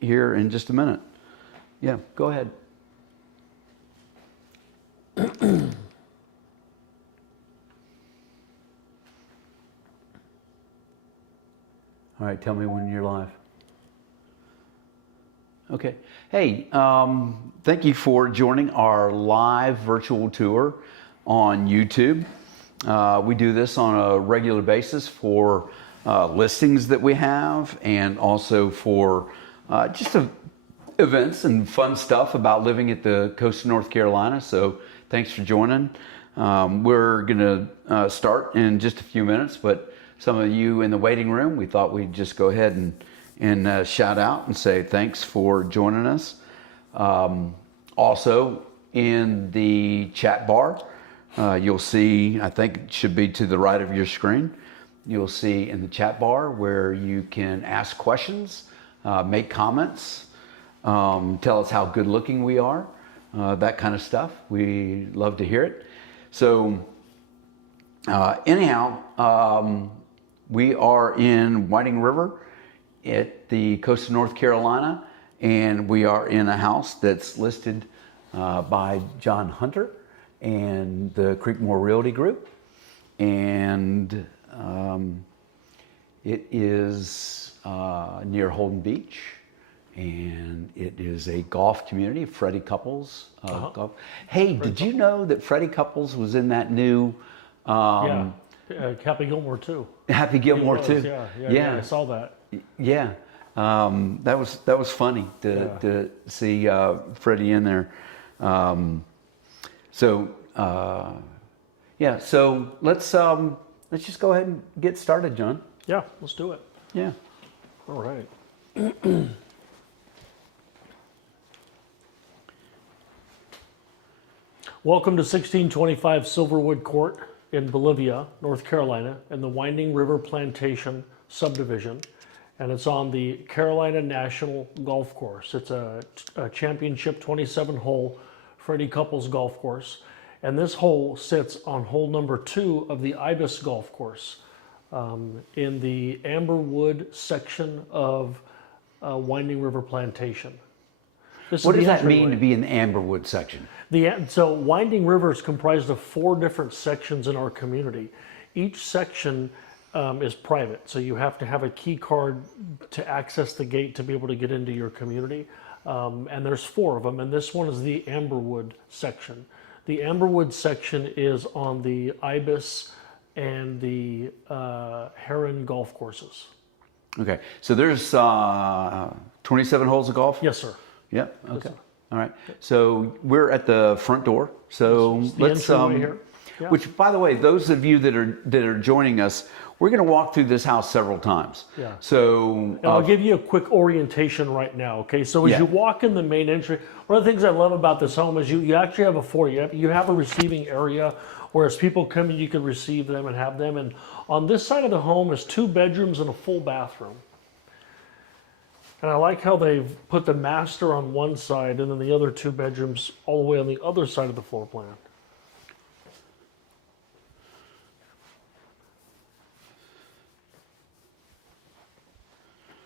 here in just a minute. Yeah, go ahead. All right, tell me when you're live. Okay. Hey, thank you for joining our live virtual tour on YouTube. We do this on a regular basis for listings that we have, and also for just events and fun stuff about living at the coast of North Carolina. So thanks for joining. We're going to start in just a few minutes, but some of you in the waiting room, we thought we'd just go ahead and shout out and say thanks for joining us. Also in the chat bar, you'll see, I think it should be to the right of your screen, you'll see in the chat bar where you can ask questions, make comments, tell us how good looking we are, that kind of stuff. We love to hear it. So anyhow, we are in Winding River at the coast of North Carolina, and we are in a house that's listed by John Hunter and the Creekmore Realty Group. And it is near Holden Beach, and it is a golf community. Freddie Couples golf. Hey, did you know that Freddie Couples was in that new Happy Gilmore too. Happy Gilmore too. Yeah, I saw that. Yeah, that was funny to see Freddie in there. So let's just go ahead and get started, John. Yeah, let's do it. Yeah. All right. Welcome to 1625 Silverwood Court in Bolivia, North Carolina, in the Winding River Plantation subdivision, and it's on the Carolina National Golf Course. It's a championship 27-hole Freddie Couples golf course, and this hole sits on hole number 2 of the Ibis Golf Course in the Amberwood section of Winding River Plantation. What does that mean to be in the Amberwood section? So Winding River is comprised of 4 different sections in our community. Each section is private, so you have to have a key card to access the gate to be able to get into your community. And there's 4 of them, and this one is the Amberwood section. The Amberwood section is on the Ibis and the Heron golf courses. Okay, so there's 27 holes of golf? Yes, sir. Yep, okay. All right, so we're at the front door. So let's here. Yeah. Which, by the way, those of you that are joining us, we're going to walk through this house several times. Yeah. So and I'll give you a quick orientation right now. Okay. So as you walk in the main entry, one of the things I love about this home is you actually have a foyer. You have a receiving area, where as people come in, you can receive them and have them. And on this side of the home is 2 bedrooms and a full bathroom. And I like how they've put the master on one side and then the other 2 bedrooms all the way on the other side of the floor plan.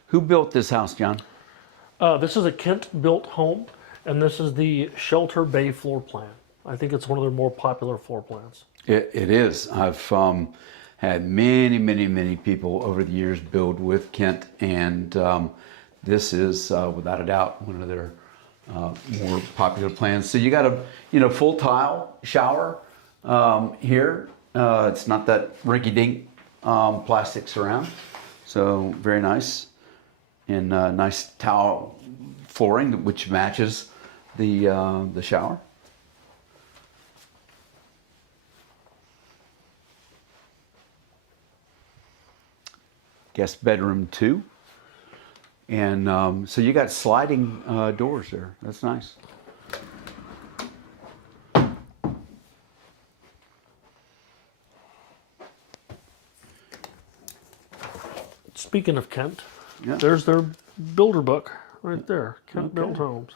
Who built this house, John? This is a Kent-built home, and this is the Shelter Bay floor plan. I think it's one of their more popular floor plans. It is. I've had many people over the years build with Kent, and this is without a doubt one of their more popular plans. So you got a full tile shower here. It's not that rinky-dink plastic surround, so very nice. And nice tile flooring which matches the shower. Guest bedroom 2. And so you got sliding doors there. That's nice. Speaking of Kent, there's their builder book right there, Kent Built Homes.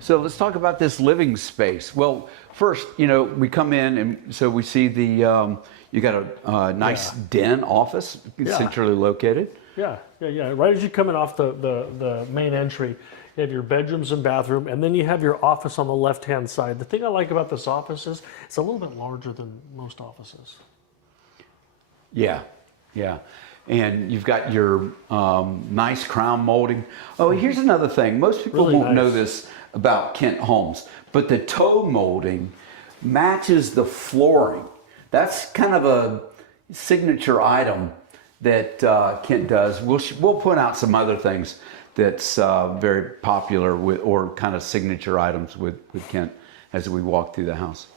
So let's talk about this living space. Well, first, we come in and so we see you got a nice den office, centrally located. Yeah. Right as you come in off the main entry, you have your bedrooms and bathroom, and then you have your office on the left-hand side. The thing I like about this office is it's a little bit larger than most offices. Yeah. And you've got your nice crown molding. Oh, here's another thing. Most people Really won't know nice. this about Kent homes, but the toe molding matches the flooring. That's kind of a signature item that Kent does. We'll point out some other things that's very popular with, or kind of signature items with Kent as we walk through the house.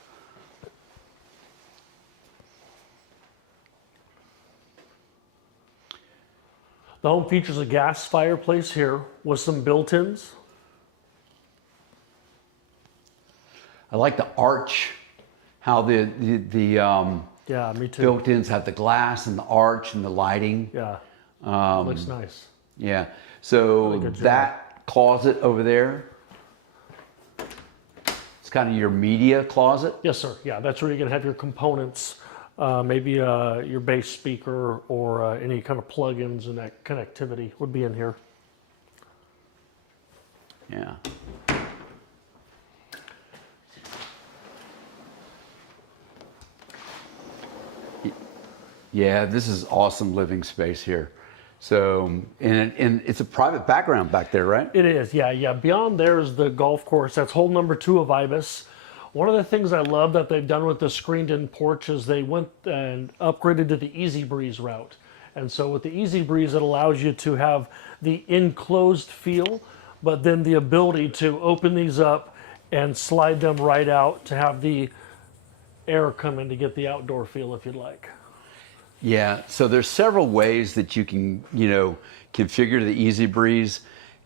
The home features a gas fireplace here with some built-ins. I like the arch, how the Yeah, me too. built-ins have the glass and the arch and the lighting. Yeah, looks nice. Yeah. So Really good job. that closet over there, it's kind of your media closet. Yes, sir. Yeah, that's where you're gonna have your components, maybe your bass speaker or any kind of plugins and that connectivity would be in here. Yeah. Yeah, this is awesome living space here. So, and it's a private background back there, right? It is, yeah. Beyond there is the golf course. That's hole number 2 of Ibis. One of the things I love that they've done with the screened-in porch is they went and upgraded to the Easy Breeze route. And so with the Easy Breeze, it allows you to have the enclosed feel, but then the ability to open these up and slide them right out to have the air come in to get the outdoor feel if you'd like. Yeah, so there's several ways that you can, configure the Easy Breeze,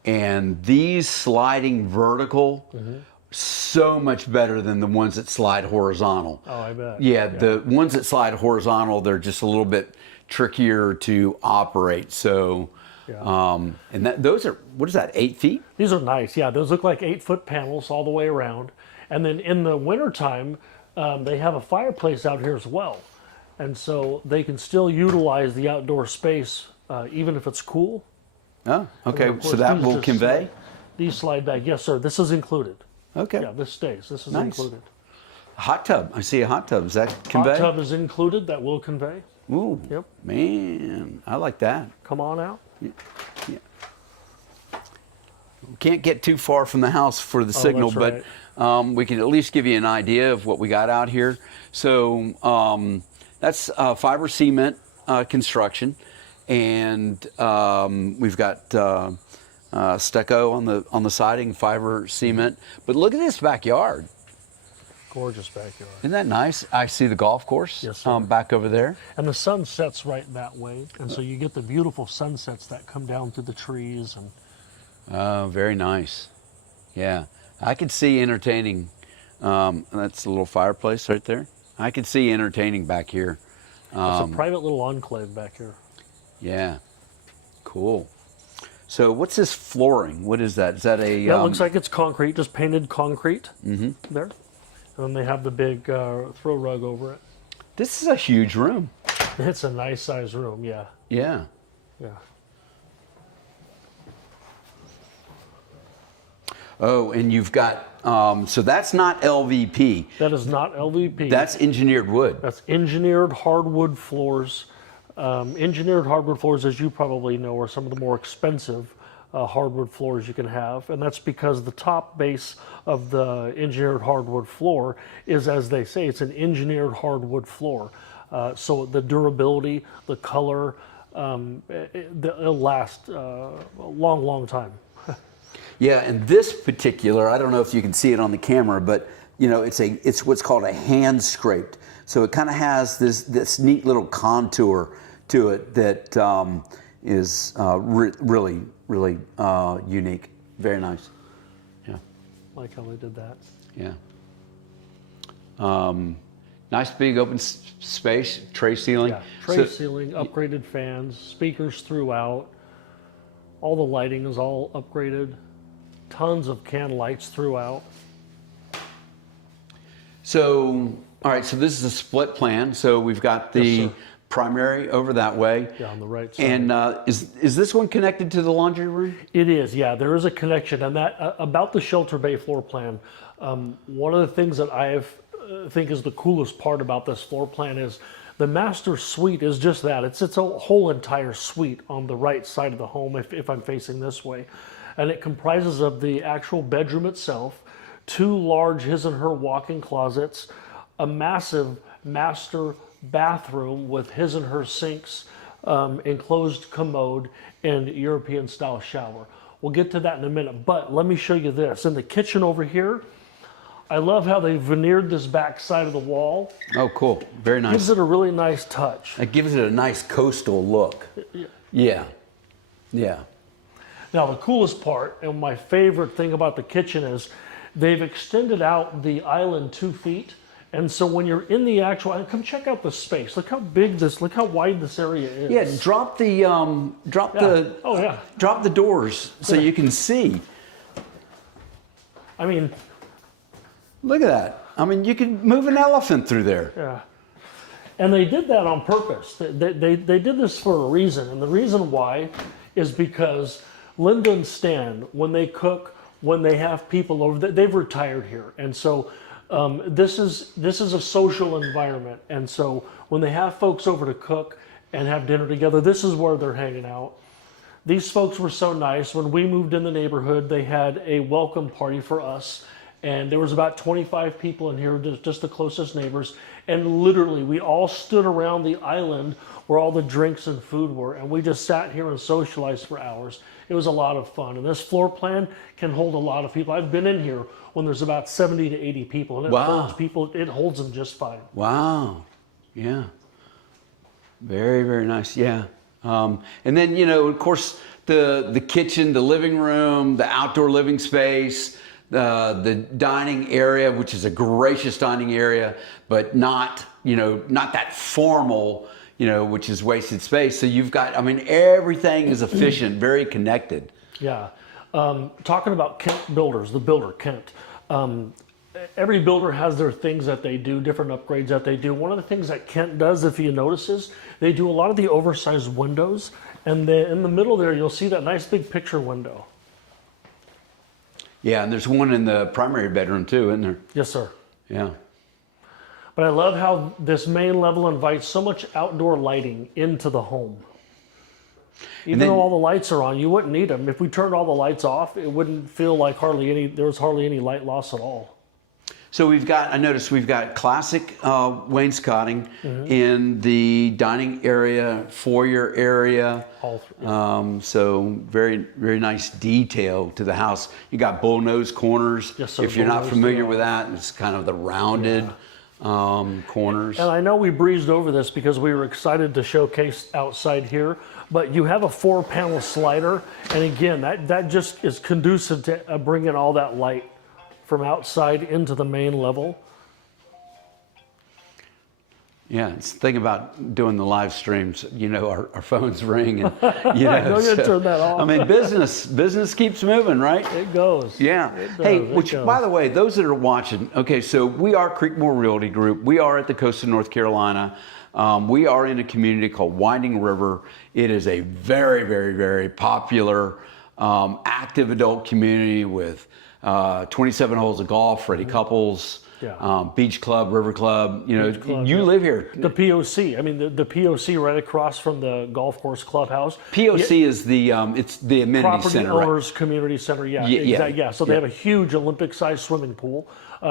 and these sliding vertical, so much better than the ones that slide horizontal. Oh, I bet. Yeah, the ones that slide horizontal, they're just a little bit trickier to operate. So, and those are, what is that, 8 feet? These are nice. Yeah, those look like 8-foot panels all the way around. And then in the wintertime, they have a fireplace out here as well. And so they can still utilize the outdoor space even if it's cool. Oh, okay. And of So course, that these will just convey? These slide back. Yes, sir. This is included. Okay. Yeah, this stays. This is Nice. included. Hot tub. I see a hot tub. Does that convey? Hot tub is included. That will convey. Ooh, Yep. man, I like that. Come on out. Can't get too far from the house for the signal, that's but we can at least give you an idea of what we got out here. So that's fiber cement construction, and we've got stucco on the siding, fiber cement. But look at this backyard. Gorgeous backyard. Isn't that nice? I see the golf course. Yes, sir. Back over there. And the sun sets right that way. And so you get the beautiful sunsets that come down through the trees. And Oh, very nice. Yeah, I could see entertaining. That's a little fireplace right there. I could see entertaining back here. it's a private little enclave back here. Yeah, cool. So what's this flooring? What is that? Is that a? That looks like it's concrete, just painted concrete there. And then they have the big throw rug over it. This is a huge room. It's a nice size room, yeah. Yeah. Yeah. Oh, and you've got. So that's not LVP. That is not LVP. That's engineered wood. That's engineered hardwood floors. Engineered hardwood floors, as you probably know, are some of the more expensive hardwood floors you can have. And that's because the top base of the engineered hardwood floor is, as they say, it's an engineered hardwood floor. So the durability, the color, it'll last a long, long time. Yeah, and this particular, I don't know if you can see it on the camera, but it's what's called a hand scraped. So it kind of has this neat little contour to it that is really unique. Very nice. Yeah. Like how they did that. Yeah. Nice big open space, tray ceiling. Yeah, tray ceiling, upgraded fans, speakers throughout. All the lighting is all upgraded. Tons of can lights throughout. So, all right, so this is a split plan. So we've got the Yes, sir. primary over that way. Yeah, on the right side. And is this one connected to the laundry room? It is, yeah. There is a connection, and that about the shelter bay floor plan. One of the things that think is the coolest part about this floor plan is the master suite is just that. It's a whole entire suite on the right side of the home. If I'm facing this way, and it comprises of the actual bedroom itself, 2 large his and her walk-in closets, a massive master bathroom with his and her sinks, enclosed commode, and European style shower. We'll get to that in a minute, but let me show you this. In the kitchen over here, I love how they veneered this back side of the wall. Oh, cool. Very nice. Gives it a really nice touch. It gives it a nice coastal look. Yeah. Yeah. Now the coolest part, and my favorite thing about the kitchen, is they've extended out the island 2 feet. And so when you're in the actual, come check out the space. Look how wide this area is. Yeah, drop the Oh yeah. drop the doors so you can see. I mean, look at that. I mean, you can move an elephant through there. yeah. And they did that on purpose. They did this for a reason. And the reason why is because Linda and Stan, when they cook, when they have people over, they've retired here. And so this is a social environment. And so when they have folks over to cook and have dinner together, this is where they're hanging out. These folks were so nice. When we moved in the neighborhood, they had a welcome party for us. And there was about 25 people in here, just the closest neighbors. And literally, we all stood around the island where all the drinks and food were. And we just sat here and socialized for hours. It was a lot of fun. And this floor plan can hold a lot of people. I've been in here when there's about 70 to 80 people. And it holds them just fine. Wow. Yeah. Very, very nice. Yeah. And then, of course, the kitchen, the living room, the outdoor living space, the dining area, which is a gracious dining area, but not that formal, which is wasted space. So you've got, everything is efficient, very connected. Yeah. Talking about Kent builders, the builder Kent. Every builder has their things that they do, different upgrades that they do. One of the things that Kent does, if you notice, is they do a lot of the oversized windows. And in the middle there, you'll see that nice big picture window. Yeah, and there's one in the primary bedroom too, isn't there? Yes, sir. Yeah. But I love how this main level invites so much outdoor lighting into the home. Even though all the lights are on, you wouldn't need them. If we turned all the lights off, it wouldn't feel like there was hardly any light loss at all. So I noticed we've got classic wainscoting in the dining area, foyer area. All three. So very, very nice detail to the house. You got bullnose corners. Yes, sir, if you're not bullnose, familiar yeah. with that, it's kind of the rounded corners. And I know we breezed over this because we were excited to showcase outside here, but you have a 4-panel slider. And again, that just is conducive to bringing all that light from outside into the main level. Yeah, it's the thing about doing the live streams, our phones ring and, No, you turn that off. business keeps moving, right? It goes. Yeah. It does, Hey, it goes. by the way, those that are watching, okay, so we are Creekmore Realty Group. We are at the coast of North Carolina. We are in a community called Winding River. It is a very, very, very popular, active adult community with 27 holes of golf, ready couples, beach club, river club. You live here. The POC. The POC right across from the golf course clubhouse. POC is it's the amenity Property center, Owners right? Community Center. Yeah, Yeah, exactly. yeah. Yeah. So they have a huge Olympic-sized swimming pool.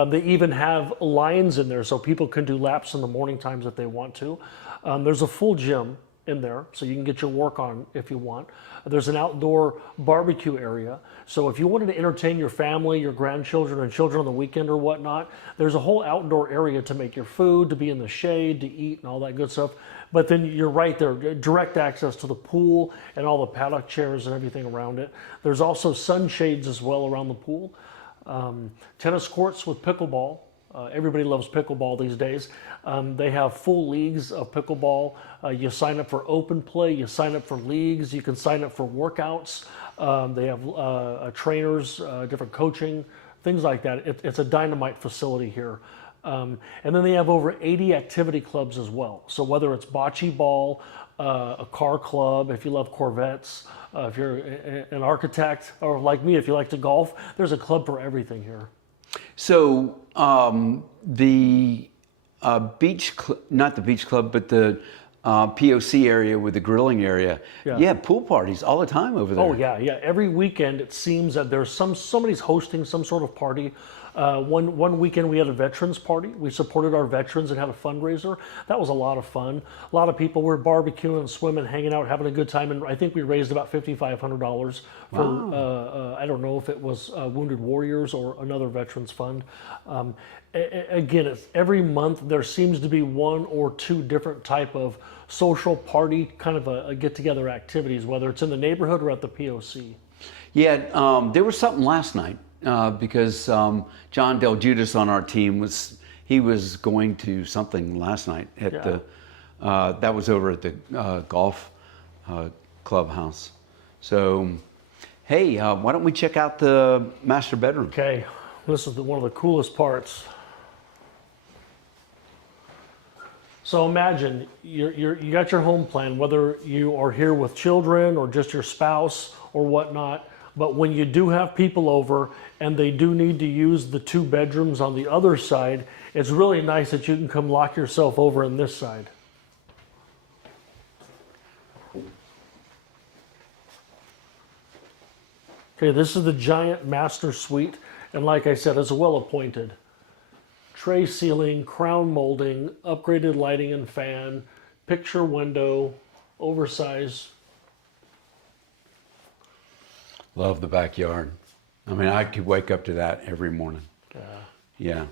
They even have lines in there so people can do laps in the morning times if they want to. There's a full gym in there, so you can get your work on if you want. There's an outdoor barbecue area. So if you wanted to entertain your family, your grandchildren, and children on the weekend or whatnot, there's a whole outdoor area to make your food, to be in the shade, to eat, and all that good stuff. But then you're right there, direct access to the pool and all the paddock chairs and everything around it. There's also sunshades as well around the pool. Tennis courts with pickleball. Everybody loves pickleball these days. They have full leagues of pickleball. You sign up for open play, you sign up for leagues, you can sign up for workouts. They have trainers, different coaching, things like that. It's a dynamite facility here. And then they have over 80 activity clubs as well. So whether it's bocce ball, a car club, if you love Corvettes, if you're an architect, or like me, if you like to golf, there's a club for everything here. So the not the beach club, but the POC area with the grilling area. Yeah, pool parties all the time over there. Oh yeah. Every weekend it seems that there's somebody's hosting some sort of party. One weekend we had a veterans party. We supported our veterans and had a fundraiser. That was a lot of fun. A lot of people were barbecuing, swimming, hanging out, having a good time. And I think we raised about $5,500 for, I don't know if it was Wounded Warriors or another veterans fund. Again, it's every month there seems to be one or two different type of social party, kind of a get-together activities, whether it's in the neighborhood or at the POC. Yeah, there was something last night because John Del Judas on our team was going to something last night at the that was over at the golf clubhouse. So, hey, why don't we check out the master bedroom? Okay, this is one of the coolest parts. So imagine you got your home plan, whether you are here with children or just your spouse or whatnot. But when you do have people over and they do need to use the 2 bedrooms on the other side, it's really nice that you can come lock yourself over in this side. Okay, this is the giant master suite. And like I said, it's well appointed. Tray ceiling, crown molding, upgraded lighting and fan, picture window, oversized. Love the backyard. I mean, I could wake up to that every morning. Yeah,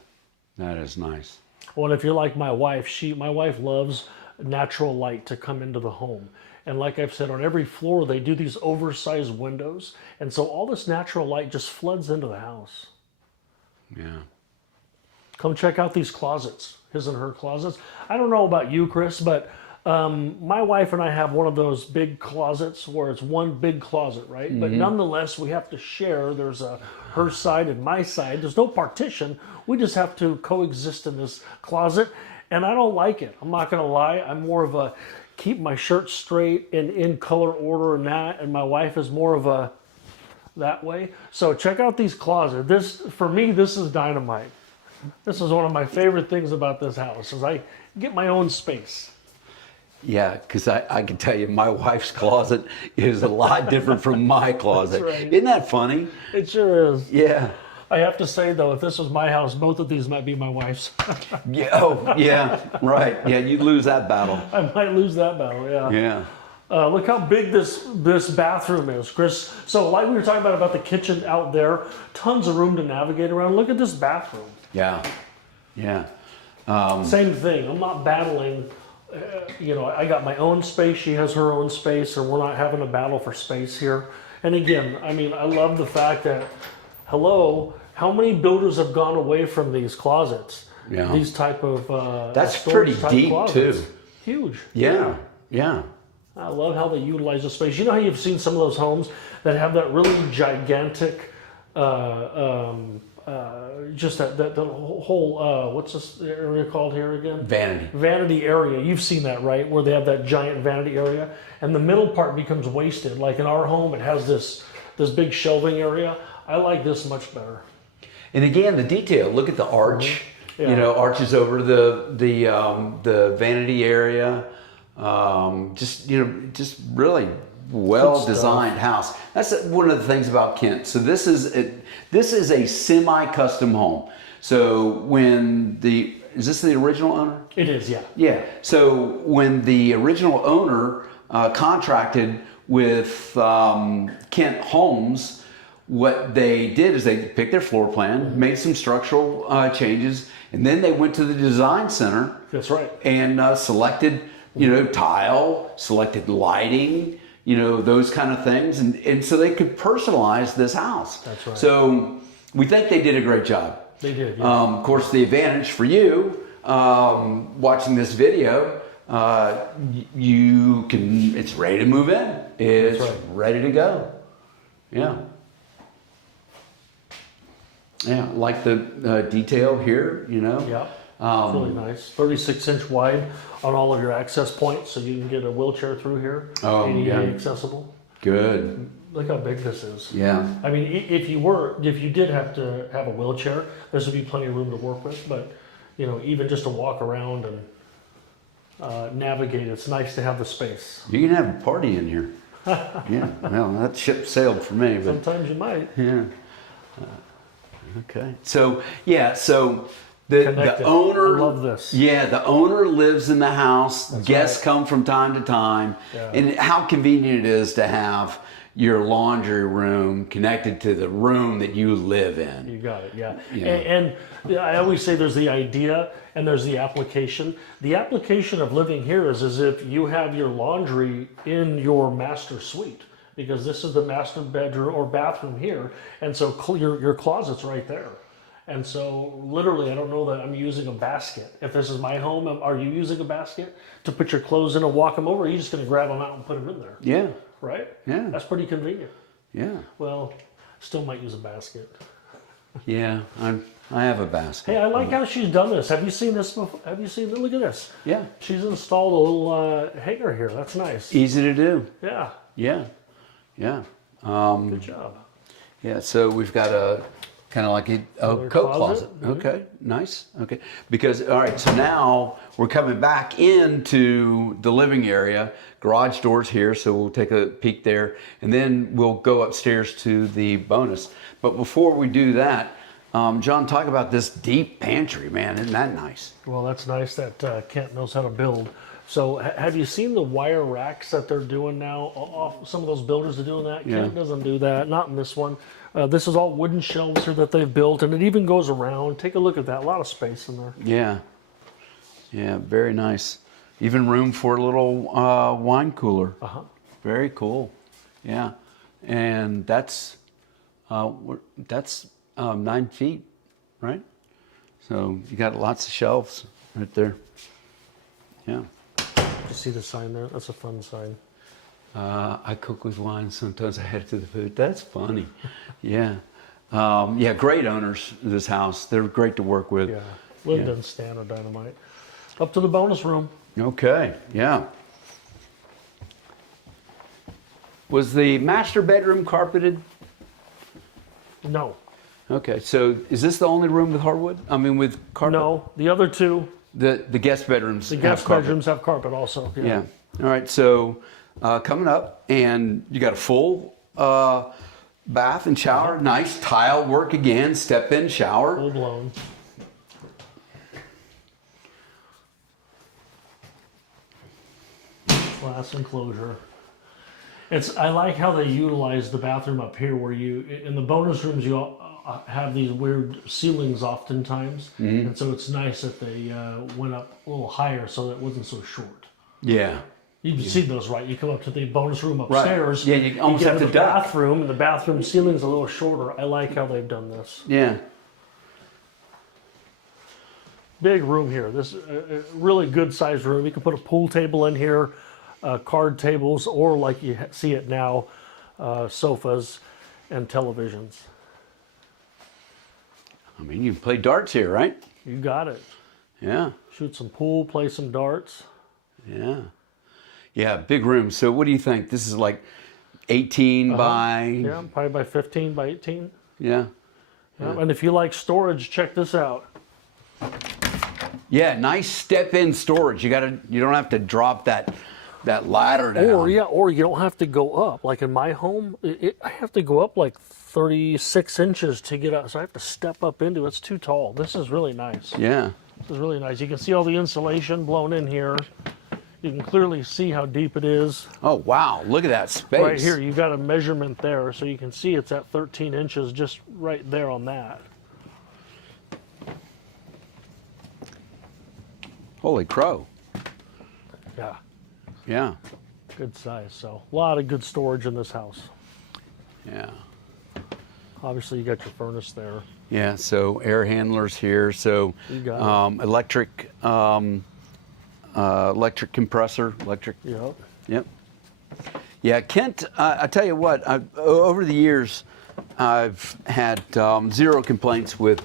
that is nice. Well, if you're like my wife, my wife loves natural light to come into the home. And like I've said, on every floor, they do these oversized windows. And so all this natural light just floods into the house. Yeah. Come check out these closets, his and her closets. I don't know about you, Chris, but my wife and I have one of those big closets where it's one big closet, right? Mm-hmm. But nonetheless, we have to share. There's her side and my side. There's no partition. We just have to coexist in this closet. And I don't like it. I'm not going to lie. I'm more of a keep my shirt straight and in color order and that. And my wife is more of a that way. So check out these closets. For me, this is dynamite. This is one of my favorite things about this house is I get my own space. Yeah, because I can tell you my wife's closet is a lot different from my closet. That's right. Isn't that funny? It sure is. Yeah. I have to say, though, if this was my house, both of these might be my wife's. Yeah. Oh, yeah. Right. Yeah, you'd lose that battle. I might lose that battle, yeah. Yeah. Look how big this bathroom is, Chris. So like we were talking about the kitchen out there, tons of room to navigate around. Look at this bathroom. Yeah. Yeah. Same thing. I'm not battling. I got my own space. She has her own space, and we're not having a battle for space here. And again, I mean, I love the fact that, how many builders have gone away from these closets? Yeah. These type of that's pretty deep closets. too. Huge. Yeah. Yeah. I love how they utilize the space. You know how you've seen some of those homes that have that really gigantic, just that whole, what's this area called here again? Vanity. Vanity area. You've seen that, right? Where they have that giant vanity area. And the middle part becomes wasted. Like in our home, it has this big shelving area. I like this much better. And again, the detail. Look at the arch. Mm-hmm. Yeah. Arches over the vanity area. Just really well designed house. That's one of the things about Kent. So this is a semi-custom home. So is this the original owner? It is, yeah. Yeah. So when the original owner contracted with Kent Homes, what they did is they picked their floor plan, made some structural changes, and then they went to the design center. That's right. And selected, tile, selected lighting, those kind of things. And so they could personalize this house. That's right. So we think they did a great job. They did, yeah. Of course, the advantage for you watching this video, it's ready to move in. It's ready to go. Yeah. Yeah, like the detail here, Yeah. It's really nice. 36-inch wide on all of your access points, so you can get a wheelchair through here. Oh, ADA yeah. accessible. Good. Look how big this is. Yeah. I mean, if you did have to have a wheelchair, this would be plenty of room to work with. But you know, even just to walk around and navigate, it's nice to have the space. You can have a party in here. Yeah. Well, that ship sailed for me, but Sometimes you might. yeah. Okay. So yeah. So the Connected. owner. I love this. Yeah, the owner lives in the house. That's Guests right. come from time to time, Yeah. and how convenient it is to have your laundry room connected to the room that you live in. You got it, yeah. Yeah. And I always say there's the idea and there's the application. The application of living here is as if you have your laundry in your master suite, because this is the master bedroom or bathroom here, and so your closet's right there. And so literally, I don't know that I'm using a basket. If this is my home, are you using a basket to put your clothes in and walk them over? Or are you just going to grab them out and put them in there? Yeah. Right? Yeah. That's pretty convenient. Yeah. Well, still might use a basket. Yeah. I have a basket. Hey, I like how she's done this. Have you seen this before? Have you seen, look at this. Yeah. She's installed a little hanger here. That's nice. Easy to do. Yeah, Yeah. Yeah. good job. Yeah. So we've got a kind of like a Another coat closet. closet. Okay. Nice. Okay. Because all right. So now we're coming back into the living area. Garage doors here, so we'll take a peek there, and then we'll go upstairs to the bonus. But before we do that, John, talk about this deep pantry, man. Isn't that nice? Well, that's nice that Kent knows how to build. So have you seen the wire racks that they're doing now? Some of those builders are doing that. Yeah. Kent doesn't do that, not in this one. This is all wooden shelves here that they've built, and it even goes around. Take a look at that. A lot of space in there. Yeah. Yeah, very nice. Even room for a little wine cooler. Uh-huh. Very cool. Yeah. And that's 9 feet, right? So you got lots of shelves right there. Yeah. You see the sign there? That's a fun sign. I cook with wine, sometimes I add to the food. That's funny. Yeah. Yeah, great owners of this house. They're great to work with. Yeah. Linda and Stan are dynamite. Up to the bonus room. Okay, yeah. Was the master bedroom carpeted? No. Okay, so is this the only room with hardwood? I mean, with carpet? No. The other two, The guest bedrooms the have guest carpet. bedrooms have carpet also. Yeah. All right, so coming up, and you got a full bath and shower. Nice tile work again, step-in shower. Full blown. Glass enclosure. I like how they utilize the bathroom up here, where in the bonus rooms you have these weird ceilings oftentimes, and so it's nice that they went up a little higher so that it wasn't so short. Yeah. You've seen those, right? You come up to the bonus room upstairs. Yeah, you almost get have to to the duck. bathroom, and the bathroom ceiling's a little shorter. I like how they've done this. Yeah. Big room here. This is a really good sized room. You can put a pool table in here, card tables, or like you see it now, sofas and televisions. I mean, you can play darts here, right? You got it. Yeah. Shoot some pool, play some darts. Yeah. Yeah, big room. So what do you think? This is like 18 by... Yeah, probably by 15 by 18. Yeah. Yeah. And if you like storage, check this out. Yeah, nice step-in storage. You don't have to drop that ladder down. Or you don't have to go up. Like in my home, I have to go up like 36 inches to get up. So I have to step up into it. It's too tall. This is really nice. Yeah. This is really nice. You can see all the insulation blown in here. You can clearly see how deep it is. Oh, wow. Look at that space. Right here, you've got a measurement there, so you can see it's at 13 inches just right there on that. Holy crow. Yeah, Yeah. good size. So a lot of good storage in this house. Yeah. Obviously, you got your furnace there. Yeah, so air handlers here. So You got electric compressor, Yep. Yep. Yeah, Kent, I tell you what, over the years, I've had zero complaints with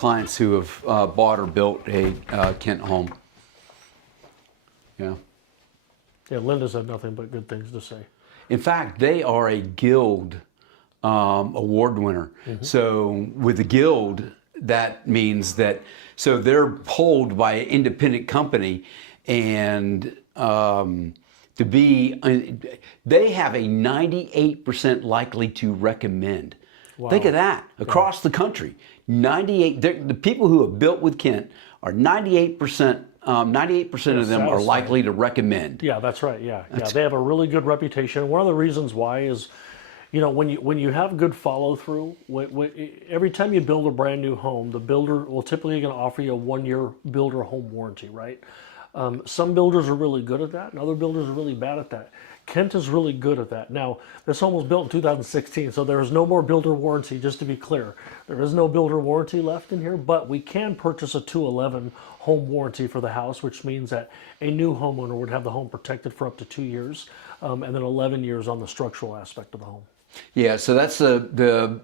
clients who have bought or built a Kent home. Yeah. Yeah, Linda's had nothing but good things to say. In fact, they are a Guild award winner. So with the Guild, that means that, so they're polled by an independent company, and they have a 98% likely to recommend. Wow. Think of that, across the country. 98, the people who have built with Kent are 98%. 98% of them are likely to recommend. Yeah, that's right. Yeah, they have a really good reputation. One of the reasons why is, when you have good follow through, every time you build a brand new home, the builder will typically going to offer you a 1-year builder home warranty, right? Some builders are really good at that, and other builders are really bad at that. Kent is really good at that. Now, this home was built in 2016, so there is no more builder warranty, just to be clear. There is no builder warranty left in here, but we can purchase a 211 home warranty for the house, which means that a new homeowner would have the home protected for up to 2 years, and then 11 years on the structural aspect of the home. Yeah, so that's the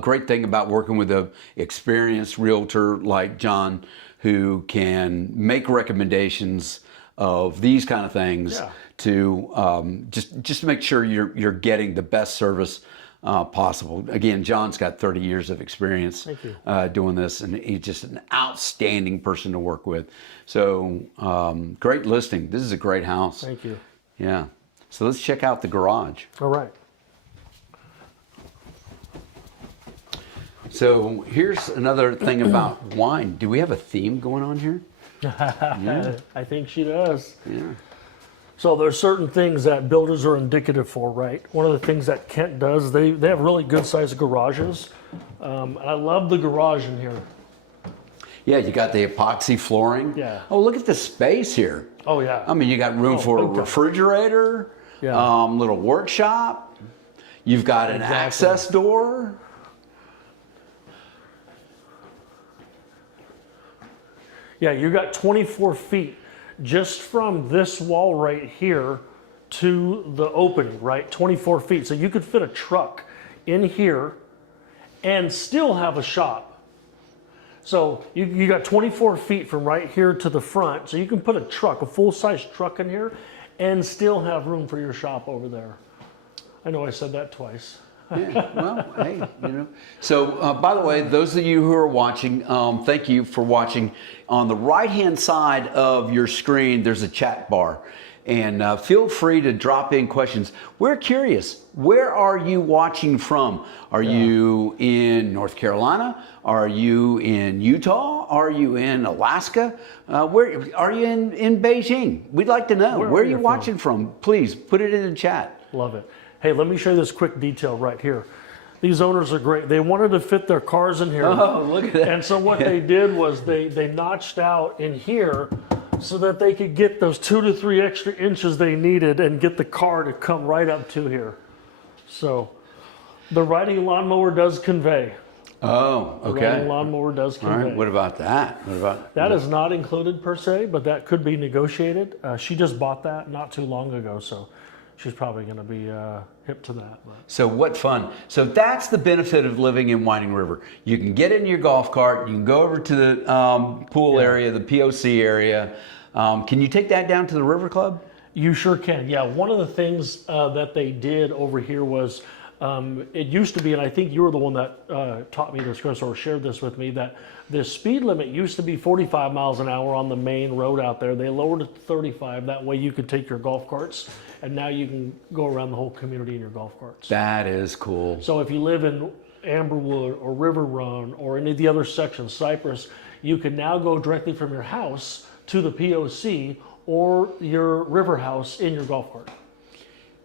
great thing about working with an experienced realtor like John, who can make recommendations of these kind of things to just make sure you're getting the best service possible. Again, John's got 30 years of experience doing this, and he's just an outstanding person to work with. So great listing. This is a great house. Thank you. Yeah. So let's check out the garage. All right. So here's another thing about wine. Do we have a theme going on here? Yeah. I think she does. Yeah. So there's certain things that builders are indicative for, right? One of the things that Kent does, they have really good sized garages. I love the garage in here. Yeah, you got the epoxy flooring. Yeah. Oh, look at the space here. Oh, yeah. I mean, you got room for a refrigerator, little workshop. You've got an access door. Yeah, you got 24 feet just from this wall right here to the opening, right? 24 feet. So you could fit a truck in here and still have a shop. So you got 24 feet from right here to the front. So you can put a truck, a full-size truck in here, and still have room for your shop over there. I know I said that twice. Yeah, well, hey, So, by the way, those of you who are watching, thank you for watching. On the right-hand side of your screen, there's a chat bar. And feel free to drop in questions. We're curious. Where are you watching from? Are you in North Carolina? Are you in Utah? Are you in Alaska? Where are you in Beijing? We'd like to know. Where are you watching from? Please put it in the chat. Love it. Hey, let me show you this quick detail right here. These owners are great. They wanted to fit their cars in here. Oh, look at that. And so what they did was they notched out in here so that they could get those 2 to 3 extra inches they needed and get the car to come right up to here. So the riding lawnmower does convey. Oh, okay. The riding lawnmower does convey. All right, what about that? That is not included per se, but that could be negotiated. She just bought that not too long ago, so she's probably going to be hip to that. But. So what fun. So that's the benefit of living in Winding River. You can get in your golf cart, you can go over to the pool area, the POC area. Can you take that down to the River Club? You sure can. Yeah, one of the things that they did over here was, it used to be, and I think you were the one that taught me this, Chris, or shared this with me, that the speed limit used to be 45 miles an hour on the main road out there. They lowered it to 35. That way you could take your golf carts, and now you can go around the whole community in your golf carts. That is cool. So if you live in Amberwood or River Run or any of the other sections, Cypress, you can now go directly from your house to the POC or your river house in your golf cart.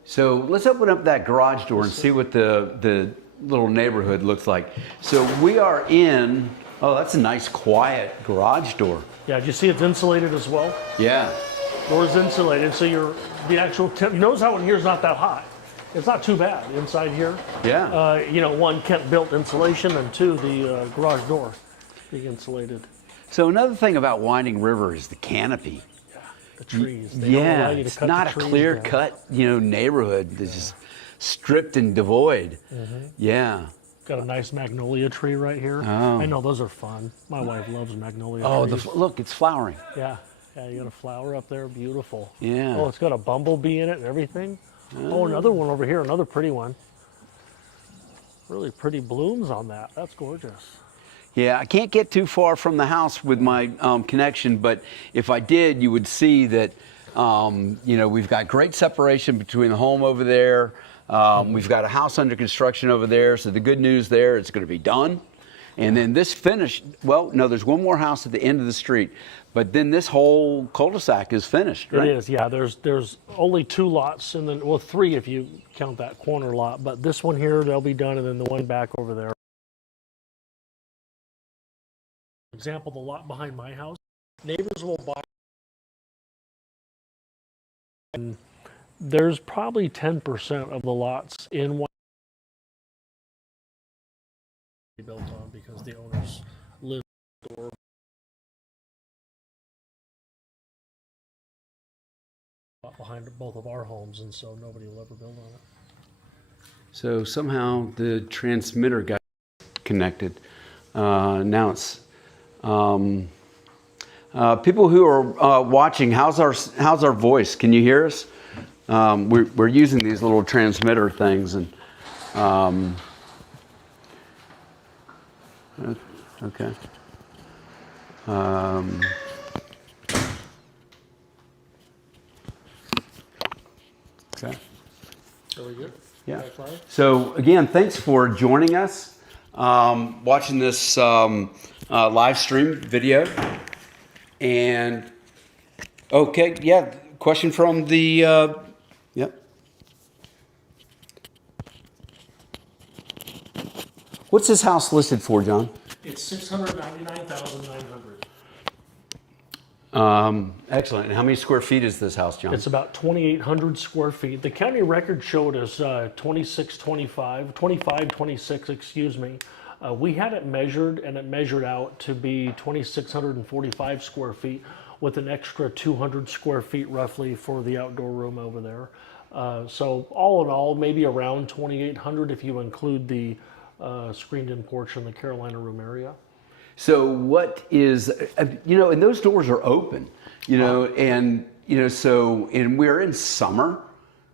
So let's open up that garage door and see what the little neighborhood looks like. So we are in, oh, that's a nice quiet garage door. Yeah, do you see it's insulated as well? Yeah. Door's insulated, so the actual temp, notice how in here is not that hot. It's not too bad inside here. Yeah. One, Kent built insulation, and two, the garage door being insulated. So another thing about Winding River is the canopy. Yeah, the trees. They don't allow you to it's cut not the a trees clear down. cut, neighborhood that's just stripped and devoid. Mm-hmm. Yeah. Got a nice magnolia tree right here. Oh. I know those are fun. My wife loves magnolia Oh, trees. look, it's flowering. Yeah, yeah, you got a flower up there, beautiful. Yeah. Oh, it's got a bumblebee in it and everything. Oh, another one over here, another pretty one. Really pretty blooms on that. That's gorgeous. Yeah, I can't get too far from the house with my connection, but if I did, you would see that, we've got great separation between the home over there. We've got a house under construction over there, so the good news there, it's going to be done. And then this finished, well, no, there's one more house at the end of the street, but then this whole cul-de-sac is finished, right? It is, yeah. There's only 2 lots, and then, well, 3 if you count that corner lot, but this one here, they'll be done, and then the one back over there. For example, the lot behind my house, neighbors will buy, and there's probably 10% of the lots in one built on because the owners live or behind both of our homes, and so nobody will ever build on it. So somehow the transmitter got connected. Now it's people who are watching. How's our voice? Can you hear us? We're using these little transmitter things, and okay. Okay. Are we good? Yeah. Okay, fine. So again, thanks for joining us, watching this live stream video. And okay, yeah, question from the yep. What's this house listed for, John? It's 699,900. Excellent. And how many square feet is this house, John? It's about 2,800 square feet. The county record showed us 2526, excuse me. We had it measured, and it measured out to be 2,645 square feet with an extra 200 square feet roughly for the outdoor room over there. So all in all, maybe around 2,800 if you include the screened-in porch in the Carolina room area. So what is, and those doors are open, and we're in summer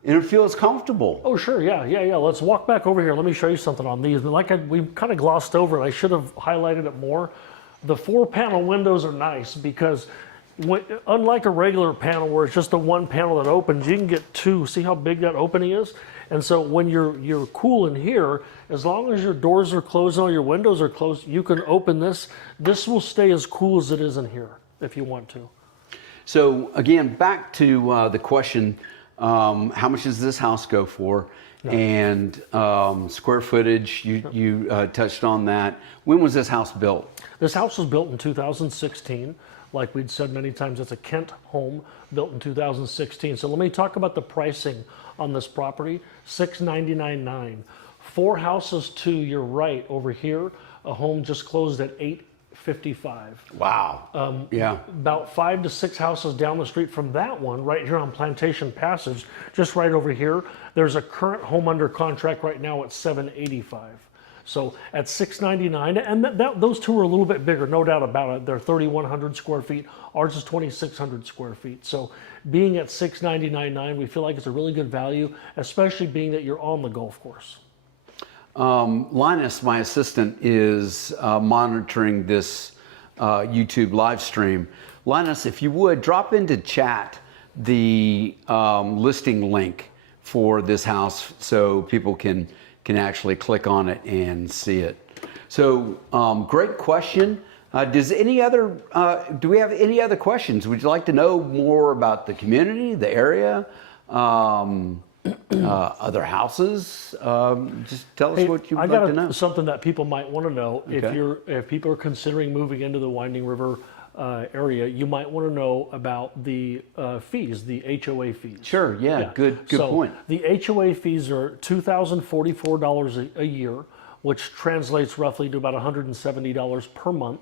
and it feels comfortable. Oh, sure. Yeah. Let's walk back over here. Let me show you something on these. We kind of glossed over it. I should have highlighted it more. The 4-panel windows are nice because unlike a regular panel where it's just the one panel that opens, you can get 2. See how big that opening is? And so when you're cool in here, as long as your doors are closed and all your windows are closed, you can open this. This will stay as cool as it is in here if you want to. So again, back to the question, how much does this house go for? Yeah. And square footage, you touched on that. When was this house built? This house was built in 2016. Like we'd said many times, it's a Kent home built in 2016. So let me talk about the pricing on this property. $699,900. 4 houses to your right over here, a home just closed at $855,000. Wow. Yeah. About 5 to 6 houses down the street from that one, right here on Plantation Passage, just right over here, there's a current home under contract right now at $785,000. So at $699,000, and those 2 are a little bit bigger, no doubt about it. They're 3,100 square feet. Ours is 2,600 square feet. So being at $699,900, we feel like it's a really good value, especially being that you're on the golf course. Linus, my assistant, is monitoring this YouTube live stream. Linus, if you would, drop into chat the listing link for this house so people can actually click on it and see it. So great question. Do we have any other questions? Would you like to know more about the community, the area, other houses? Just tell us what you'd like to know. Something that people might want to know. Okay. If people are considering moving into the Winding River area, you might want to know about the fees, the HOA fees. Sure, yeah. Good point. The HOA fees are $2,044 a year, which translates roughly to about $170 per month.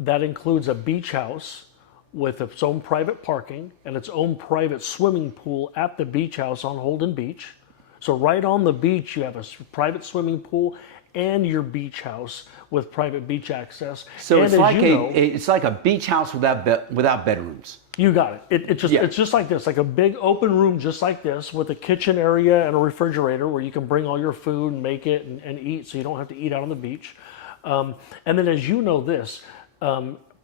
That includes a beach house with its own private parking and its own private swimming pool at the beach house on Holden Beach. So right on the beach, you have a private swimming pool and your beach house with private beach access. So and it's as like you know, it's like a beach house without bedrooms. you got it. It's just like this, like a big open room just like this with a kitchen area and a refrigerator where you can bring all your food and make it and eat, so you don't have to eat out on the beach. And then as you know this,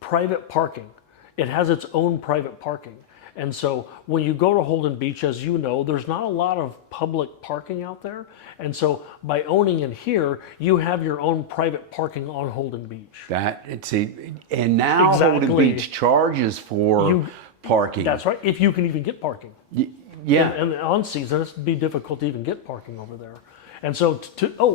private parking. It has its own private parking. And so when you go to Holden Beach, as you know, there's not a lot of public parking out there. And so by owning in here, you have your own private parking on Holden Beach. And now Exactly. Holden Beach charges for parking. That's right, if you can even get parking. Yeah. And on season, it'd be difficult to even get parking over there. And so,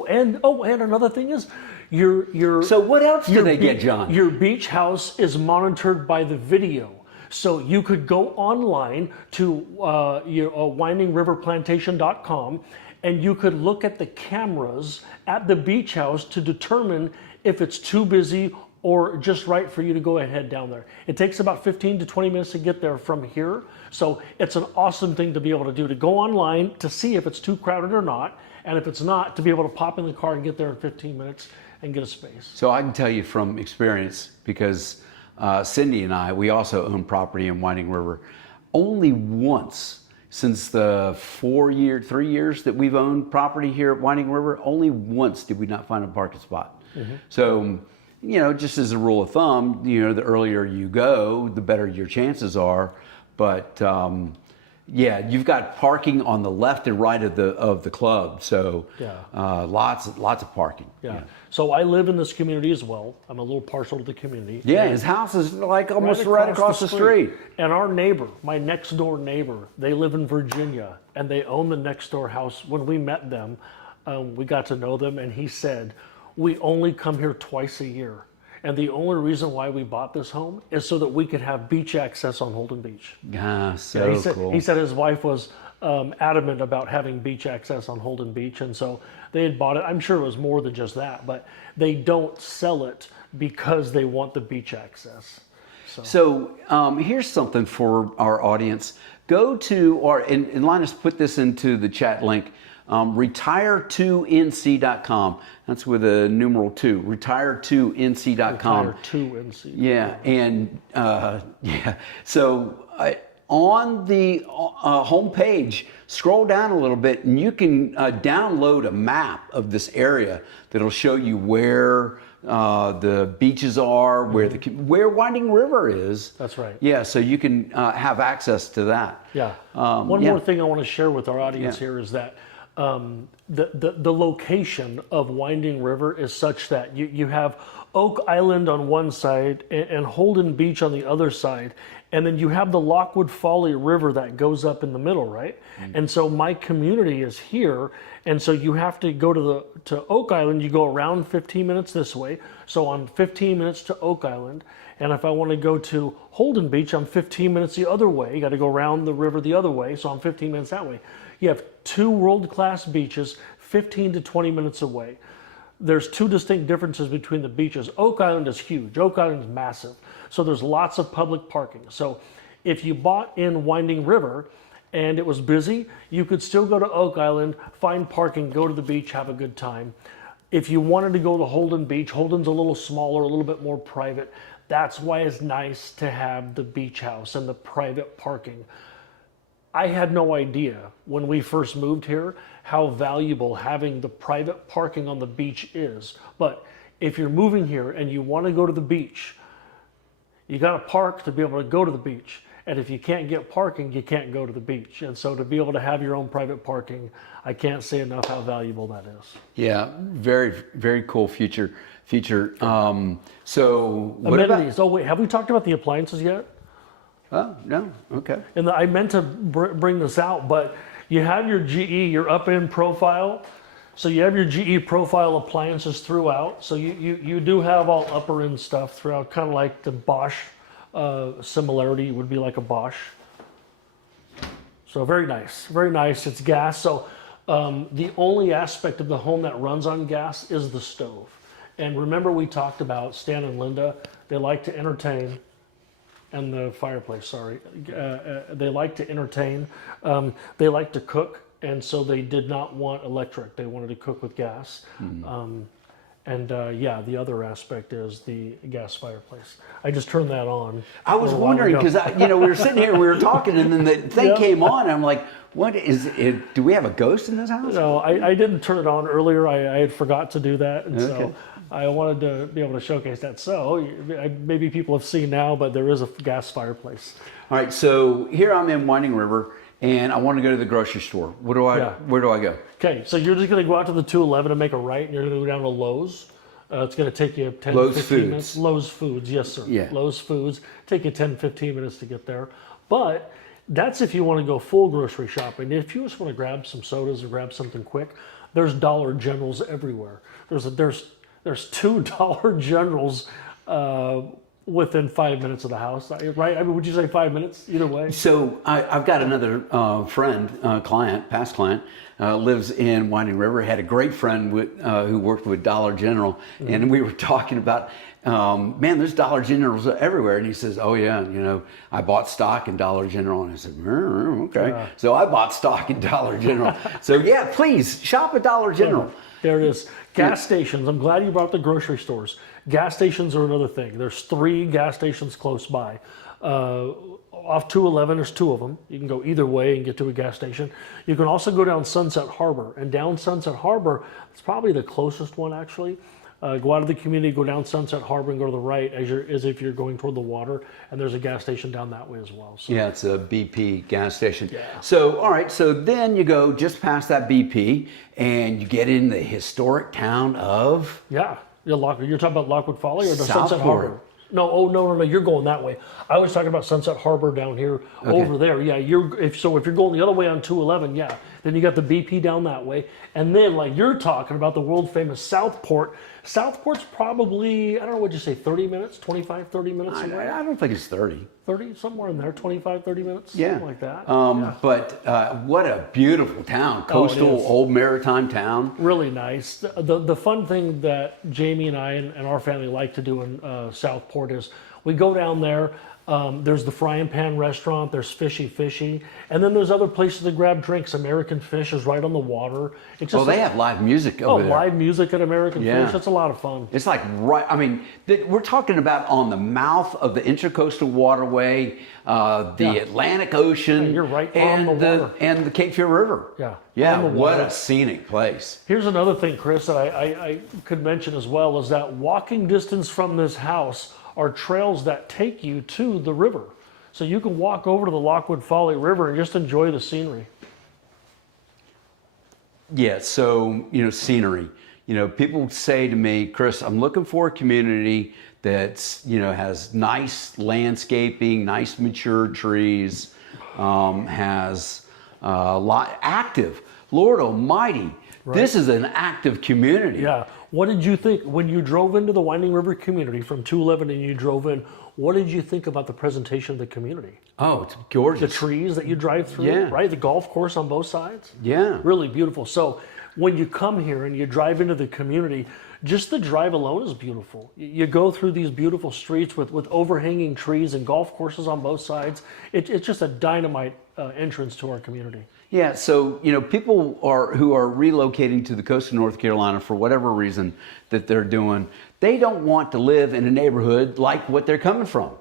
and another thing is, So what else do they be- get, John? Your beach house is monitored by the video. So you could go online to windingriverplantation.com and you could look at the cameras at the beach house to determine if it's too busy or just right for you to go ahead down there. It takes about 15 to 20 minutes to get there from here. So it's an awesome thing to be able to do, to go online to see if it's too crowded or not. And if it's not, to be able to pop in the car and get there in 15 minutes and get a space. So I can tell you from experience, because Cindy and we also own property in Winding River. Only once since the 3 years that we've owned property here at Winding River, only once did we not find a parking spot. So, just as a rule of thumb, the earlier you go, the better your chances are. But yeah, you've got parking on the left and right of the club, so lots of parking. Yeah. So I live in this community as well. I'm a little partial to the community. Yeah, And his house is like almost right across the street. And our neighbor, my next door neighbor, they live in Virginia and they own the next door house. When we met them, we got to know them, and he said, we only come here twice a year. And the only reason why we bought this home is so that we could have beach access on Holden Beach. So cool. He said his wife was adamant about having beach access on Holden Beach, and so they had bought it. I'm sure it was more than just that, but they don't sell it because they want the beach access. So here's something for our audience. Go to, and Linus put this into the chat link, retire2nc.com. That's with a numeral 2, retire2nc.com. Retire2nc. Yeah, and so on the home page, scroll down a little bit, and you can download a map of this area that'll show you where the beaches are, where Winding River is. That's right. Yeah, so you can have access to that. Yeah. One more thing I want to share with our audience here is that the location of Winding River is such that you have Oak Island on one side and Holden Beach on the other side, and then you have the Lockwood Folly River that goes up in the middle, right? And so my community is here, and so you have to go to Oak Island. You go around 15 minutes this way, so I'm 15 minutes to Oak Island. And if I want to go to Holden Beach, I'm 15 minutes the other way. You got to go around the river the other way, so I'm 15 minutes that way. You have 2 world-class beaches 15 to 20 minutes away. There's 2 distinct differences between the beaches. Oak Island is huge. Oak Island is massive. So there's lots of public parking. So if you bought in Winding River and it was busy, you could still go to Oak Island, find parking, go to the beach, have a good time. If you wanted to go to Holden Beach, Holden's a little smaller, a little bit more private. That's why it's nice to have the beach house and the private parking. I had no idea when we first moved here how valuable having the private parking on the beach is. But if you're moving here and you want to go to the beach, you got to park to be able to go to the beach. And if you can't get parking, you can't go to the beach. And so to be able to have your own private parking, I can't say enough how valuable that is. Yeah, very, very cool feature. So what amenities. Oh wait, have we talked about the appliances yet? Oh, no, okay. And I meant to bring this out, but you have your GE, your up-end profile. So you have your GE profile appliances throughout. So you do have all upper-end stuff throughout, kind of like the Bosch similarity would be like a Bosch. So very nice, very nice. It's gas. So the only aspect of the home that runs on gas is the stove. And remember we talked about Stan and Linda, they like to entertain. And the fireplace, sorry. They like to entertain. They like to cook, and so they did not want electric. They wanted to cook with gas. And yeah, the other aspect is the gas fireplace. I just turned that on. I was a little while wondering ago. because we were sitting here, we were talking, and then the thing Yeah. came on. And I'm like, "What is it? Do we have a ghost in this house?" No, I didn't turn it on earlier. I had forgot to do that, and Okay. so I wanted to be able to showcase that. So maybe people have seen now, but there is a gas fireplace. All right, so here I'm in Winding River, and I want to go to the grocery store. Yeah. Where do I go? Okay, so you're just going to go out to the 211 and make a right, and you're going to go down to Lowe's. It's going to take you 10 Lowe's 15 Foods. minutes. Lowe's Foods, yes, sir. Yeah. Lowe's Foods. Take you 10 15 minutes to get there. But that's if you want to go full grocery shopping. If you just want to grab some sodas or grab something quick, there's Dollar Generals everywhere. There's two Dollar Generals within 5 minutes of the house, right? I mean, would you say 5 minutes either way? So I've got another friend, client, past client, lives in Winding River. Had a great friend who worked with Dollar General, and we were talking about, man, there's Dollar Generals everywhere. And he says, "Oh yeah, I bought stock in Dollar General." And I said, "Okay." Yeah. So I bought stock in Dollar General. So yeah, please shop at Dollar General. There it is. Gas stations. I'm glad you brought up the grocery stores. Gas stations are another thing. There's 3 gas stations close by. Off 211, there's 2 of them. You can go either way and get to a gas station. You can also go down Sunset Harbor. And down Sunset Harbor, it's probably the closest one actually. Go out of the community, go down Sunset Harbor and go to the right as if you're going toward the water. And there's a gas station down that way as well. So, Yeah, it's a BP gas station. Yeah. So, all right, so then you go just past that BP and you get in the historic town of yeah. You're talking about Lockwood Folly or the Sunset Southport. Harbor? No, no, you're going that way. I was talking about Sunset Harbor down here, over there. Yeah, if you're going the other way on 211, yeah, then you got the BP down that way, and then like you're talking about the world famous Southport. Southport's probably, I don't know, what'd you say, 30 minutes, 25, 30 minutes away? I don't think it's 30. 30, somewhere in there, 25, 30 minutes, Yeah. something like that. But what a beautiful town, Oh, it coastal, is. old maritime town. Really nice. The fun thing that Jamie and I and our family like to do in Southport is we go down there. There's the Frying Pan restaurant. There's Fishy, and then there's other places to grab drinks. American Fish is right on the water. It's just They have live music over there. live music at American Yeah. Fish. That's a lot of fun. It's like we're talking about on the mouth of the Intracoastal Waterway, the Atlantic Ocean, Yeah, you're right and on the water. and the Cape Fear River. Yeah, Yeah, on the what water. a scenic place. Here's another thing, Chris, that I could mention as well is that walking distance from this house are trails that take you to the river. So you can walk over to the Lockwood Folly River and just enjoy the scenery. Yeah, so, scenery. People say to me, "Chris, I'm looking for a community that's, has nice landscaping, nice mature trees, has a lot active." Lord Almighty, this is an active community. Yeah. What did you think when you drove into the Winding River community from 211 and you drove in? What did you think about the presentation of the community? Oh, it's The gorgeous. trees that you drive through, Yeah. right? The golf course on both sides. Yeah. Really beautiful. So when you come here and you drive into the community, just the drive alone is beautiful. You go through these beautiful streets with overhanging trees and golf courses on both sides. It's just a dynamite entrance to our community. Yeah, so people who are relocating to the coast of North Carolina for whatever reason that they're doing, they don't want to live in a neighborhood like what they're coming from.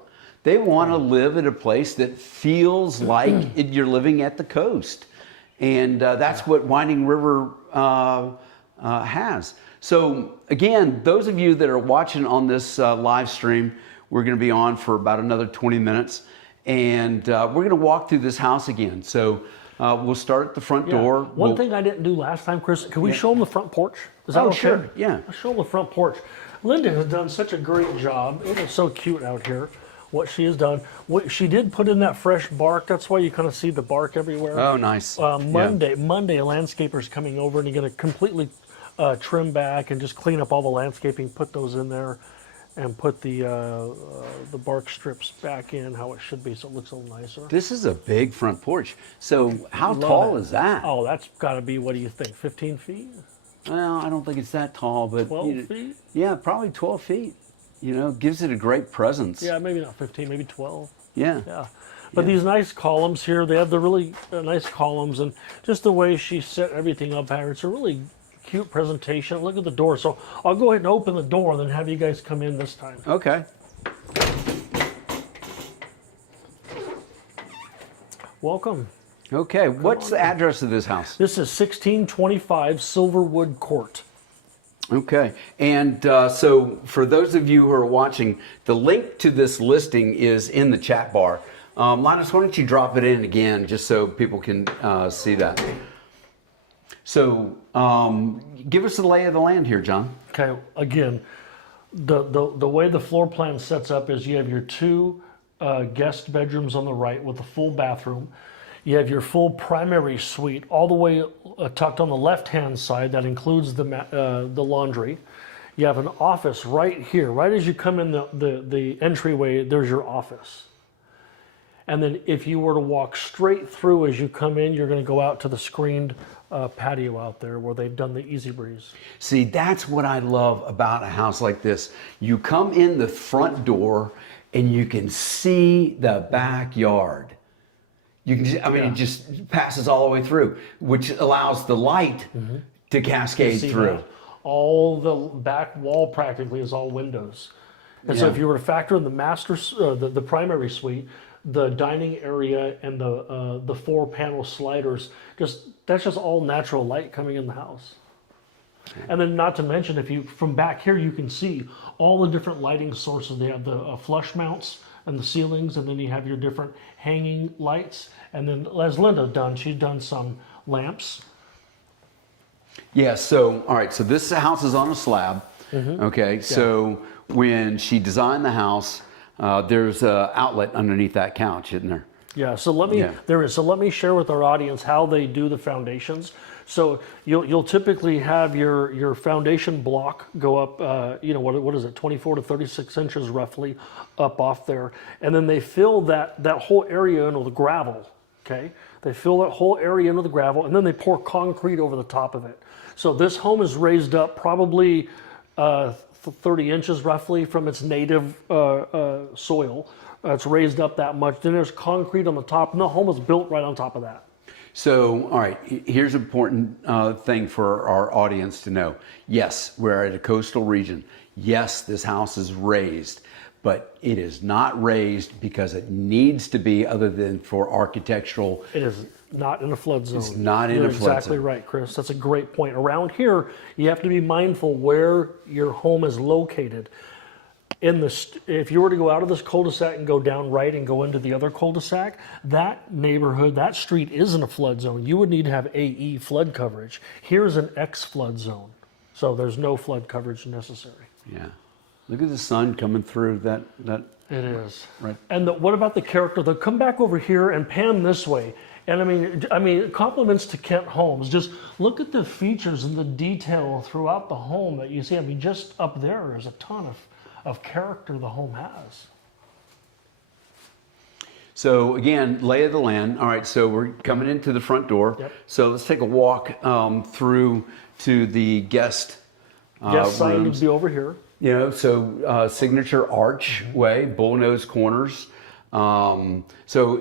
They want to live at a place that feels like you're living at the coast, and that's what Winding River has. So again, those of you that are watching on this live stream, we're going to be on for about another 20 minutes, and we're going to walk through this house again. So. We'll start at the front door. One thing I didn't do last time, Chris, can we show them the front porch? Is that okay? Sure. Yeah. Let's show them the front porch. Linda has done such a great job. It is so cute out here, what she has done. She did put in that fresh bark. That's why you kind of see the bark everywhere. Oh, nice. Monday, a landscaper's coming over and you're going to completely trim back and just clean up all the landscaping, put those in there, and put the bark strips back in how it should be, so it looks a little nicer. This is a big front porch. So how tall is that? Oh, that's got to be, what do you think, 15 feet? Well, I don't think it's that tall, but 12 feet? Yeah, probably 12 feet. Gives it a great presence. Yeah, maybe not 15, maybe 12. Yeah. Yeah. But these nice columns here, they have the really nice columns, and just the way she set everything up here, it's a really cute presentation. Look at the door. So I'll go ahead and open the door and then have you guys come in this time. Okay. Welcome. Okay. What's the address of this house? This is 1625 Silverwood Court. Okay. And so for those of you who are watching, the link to this listing is in the chat bar. Linus, why don't you drop it in again just so people can see that? So give us the lay of the land here, John. Okay, again, the way the floor plan sets up is you have your two guest bedrooms on the right with a full bathroom. You have your full primary suite all the way tucked on the left-hand side. That includes the laundry. You have an office right here. Right as you come in the entryway, there's your office. And then if you were to walk straight through as you come in, you're going to go out to the screened patio out there where they've done the Easy Breeze. See, that's what I love about a house like this. You come in the front door and you can see the backyard. You can, it just passes all the way through, which allows the light to cascade through. That? All the back wall practically is all windows. And so if you were to factor in the the primary suite, the dining area and the 4-panel sliders, that's just all natural light coming in the house. And then not to mention, if you from back here, you can see all the different lighting sources. They have the flush mounts and the ceilings, and then you have your different hanging lights. And then as Linda's done, she's done some lamps. Yeah, so, all right, so this house is on a slab. Okay, so when she designed the house, there's an outlet underneath that couch, isn't there? Yeah, so there is. So let me share with our audience how they do the foundations. So you'll typically have your foundation block go up, what is it, 24 to 36 inches roughly up off there. And then they fill that whole area in with gravel, okay? They fill that whole area in with gravel, and then they pour concrete over the top of it. So this home is raised up probably 30 inches roughly from its native soil. It's raised up that much. Then there's concrete on the top, and the home is built right on top of that. So, all right, here's an important thing for our audience to know. Yes, we're at a coastal region. Yes, this house is raised, but it is not raised because it needs to be, other than for architectural. It is not in a flood zone. It's not in a flood zone. You're exactly right, Chris. That's a great point. Around here, you have to be mindful where your home is located. If you were to go out of this cul-de-sac and go down right and go into the other cul-de-sac, that neighborhood, that street isn't a flood zone. You would need to have AE flood coverage. Here's an X flood zone, so there's no flood coverage necessary. Yeah, look at the sun coming through that. It is. Right. And what about the character? They'll come back over here and pan this way. And I mean, compliments to Kent Homes. Just look at the features and the detail throughout the home that you see. I mean, just up there is a ton of character the home has. So again, lay of the land. All right, so we're coming into the front door. Yep. So let's take a walk through to the guest Side rooms. would be over here. So signature archway, bullnose corners. So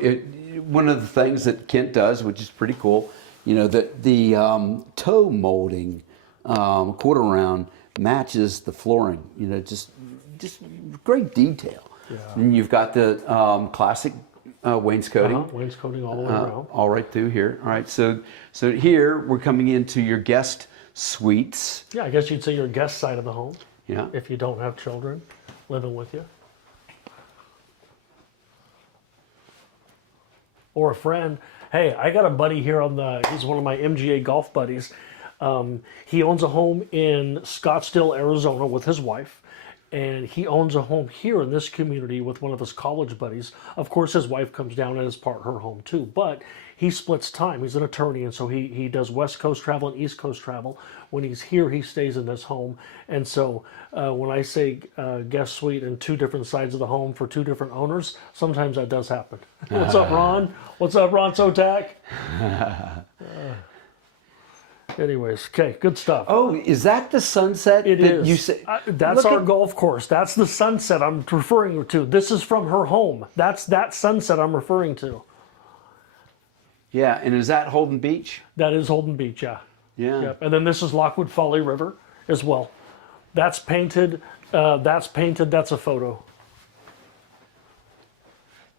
one of the things that Kent does, which is pretty cool, the toe molding quarter round matches the flooring. Just great detail. Yeah. And you've got the classic wainscoting. Wainscoting all the way around. All right through here. All right, so here we're coming into your guest suites. Yeah, I guess you'd say your guest side of the home. Yeah. If you don't have children living with you. Or a friend. Hey, I got a buddy here he's one of my MGA golf buddies. He owns a home in Scottsdale, Arizona with his wife. And he owns a home here in this community with one of his college buddies. Of course, his wife comes down and is part her home too. But he splits time. He's an attorney, and so he does West Coast travel and East Coast travel. When he's here, he stays in this home. And so when I say guest suite and 2 different sides of the home for 2 different owners, sometimes that does happen. What's up, Ron? What's up, Ron Sotak? Anyways, okay, good stuff. Oh, is that the sunset? It is. You say, that's our golf course. That's the sunset I'm referring to. This is from her home. That's that sunset I'm referring to. Yeah, and is that Holden Beach? That is Holden Beach, yeah. Yeah. Yep. And then this is Lockwood Folly River as well. That's painted. That's a photo.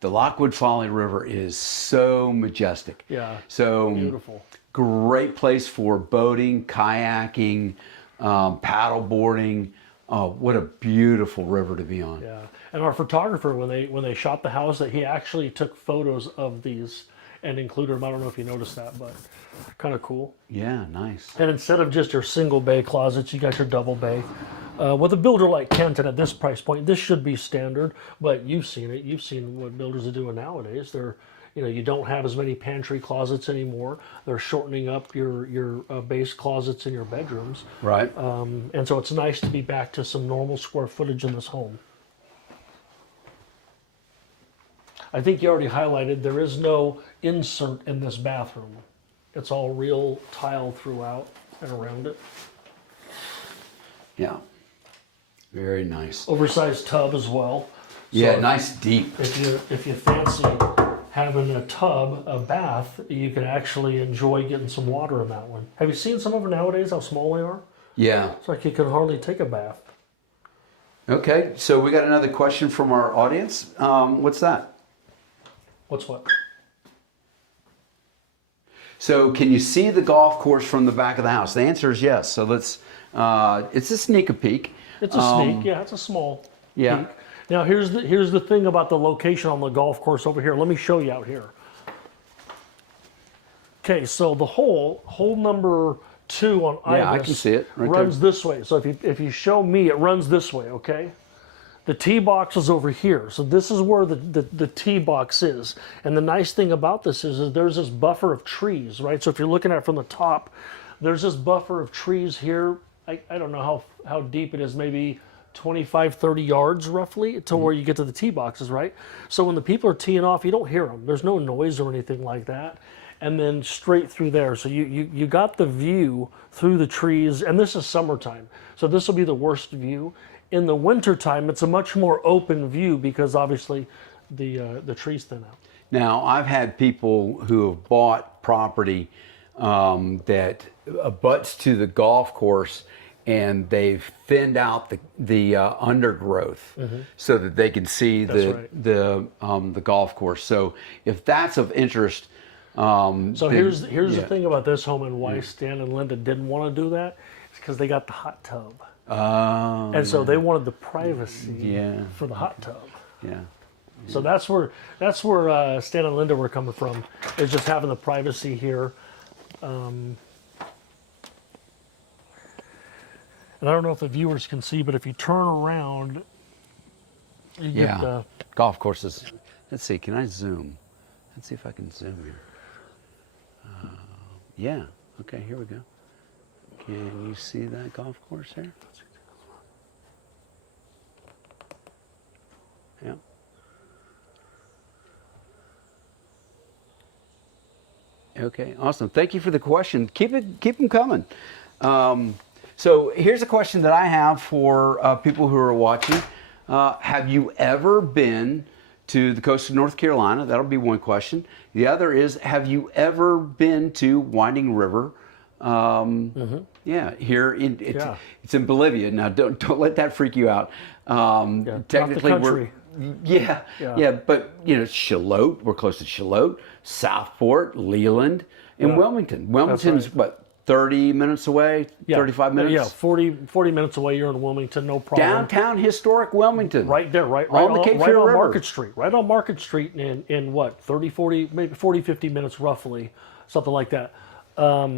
The Lockwood Folly River is so majestic. Yeah. So Beautiful. great place for boating, kayaking, paddle boarding. Oh, what a beautiful river to be on. Yeah. And our photographer, when they shot the house, that he actually took photos of these and included them. I don't know if you noticed that, but kind of cool. Yeah, nice. And instead of just your single bay closets, you got your double bay. With a builder like Kenton at this price point, this should be standard, but you've seen it. You've seen what builders are doing nowadays. You don't have as many pantry closets anymore. They're shortening up your base closets in your bedrooms. Right. And so it's nice to be back to some normal square footage in this home. I think you already highlighted there is no insert in this bathroom. It's all real tile throughout and around it. Yeah. Very nice. Oversized tub as well. Yeah, So nice deep. if you fancy having a bath, you can actually enjoy getting some water in that one. Have you seen some of them nowadays, how small they are? Yeah. It's like you can hardly take a bath. Okay, so we got another question from our audience. What's that? What's what? So can you see the golf course from the back of the house? The answer is yes. So let's, it's a sneak peek. It's a sneak, yeah, it's a small Yeah. peak. Now here's the thing about the location on the golf course over here. Let me show you out here. Okay, so the hole number 2 on Ibis Yeah, I can see it right runs this way. So if you show me, it runs this way, okay? The tee box is over here. So this is where the tee box is. And the nice thing about this is there's this buffer of trees, right? So if you're looking at it from the top, there's this buffer of trees here. I don't know how deep it is, maybe 25, 30 yards roughly to where you get to the tee boxes, right? So when the people are teeing off, you don't hear them. There's no noise or anything like that. And then straight through there. So you got the view through the trees, and this is summertime. So this will be the worst view. In the wintertime, it's a much more open view because obviously the trees thin out. Now, I've had people who have bought property that abuts to the golf course, and they've thinned out the undergrowth so that they can see the golf course. So if that's of interest, so here's the thing about this home and why Stan and Linda didn't want to do that. It's because they got the hot tub. And so they wanted the privacy for the hot tub. Yeah. So that's where Stan and Linda were coming from, is just having the privacy here. And I don't know if the viewers can see, but if you turn around, you get the golf courses. Let's see. Can I zoom? Let's see if I can zoom here. Yeah. Okay. Here we go. Can you see that golf course here? Yeah. Okay, awesome. Thank you for the question. Keep them coming. So here's a question that I have for people who are watching. Have you ever been to the coast of North Carolina? That'll be one question. The other is, have you ever been to Winding River? Yeah, here it's in Bolivia. Now, don't let that freak you out. Technically, we're but Shallotte. We're close to Shallotte, Southport, Leland, and Wilmington. Wilmington's what, 30 minutes away? 35 minutes? Yeah, 40 minutes away. You're in Wilmington, no problem. Downtown historic Wilmington. Right there, right on the Cape Fear River. Market Street. Right on Market Street in what, 30, 40, maybe 40, 50 minutes roughly, something like that. What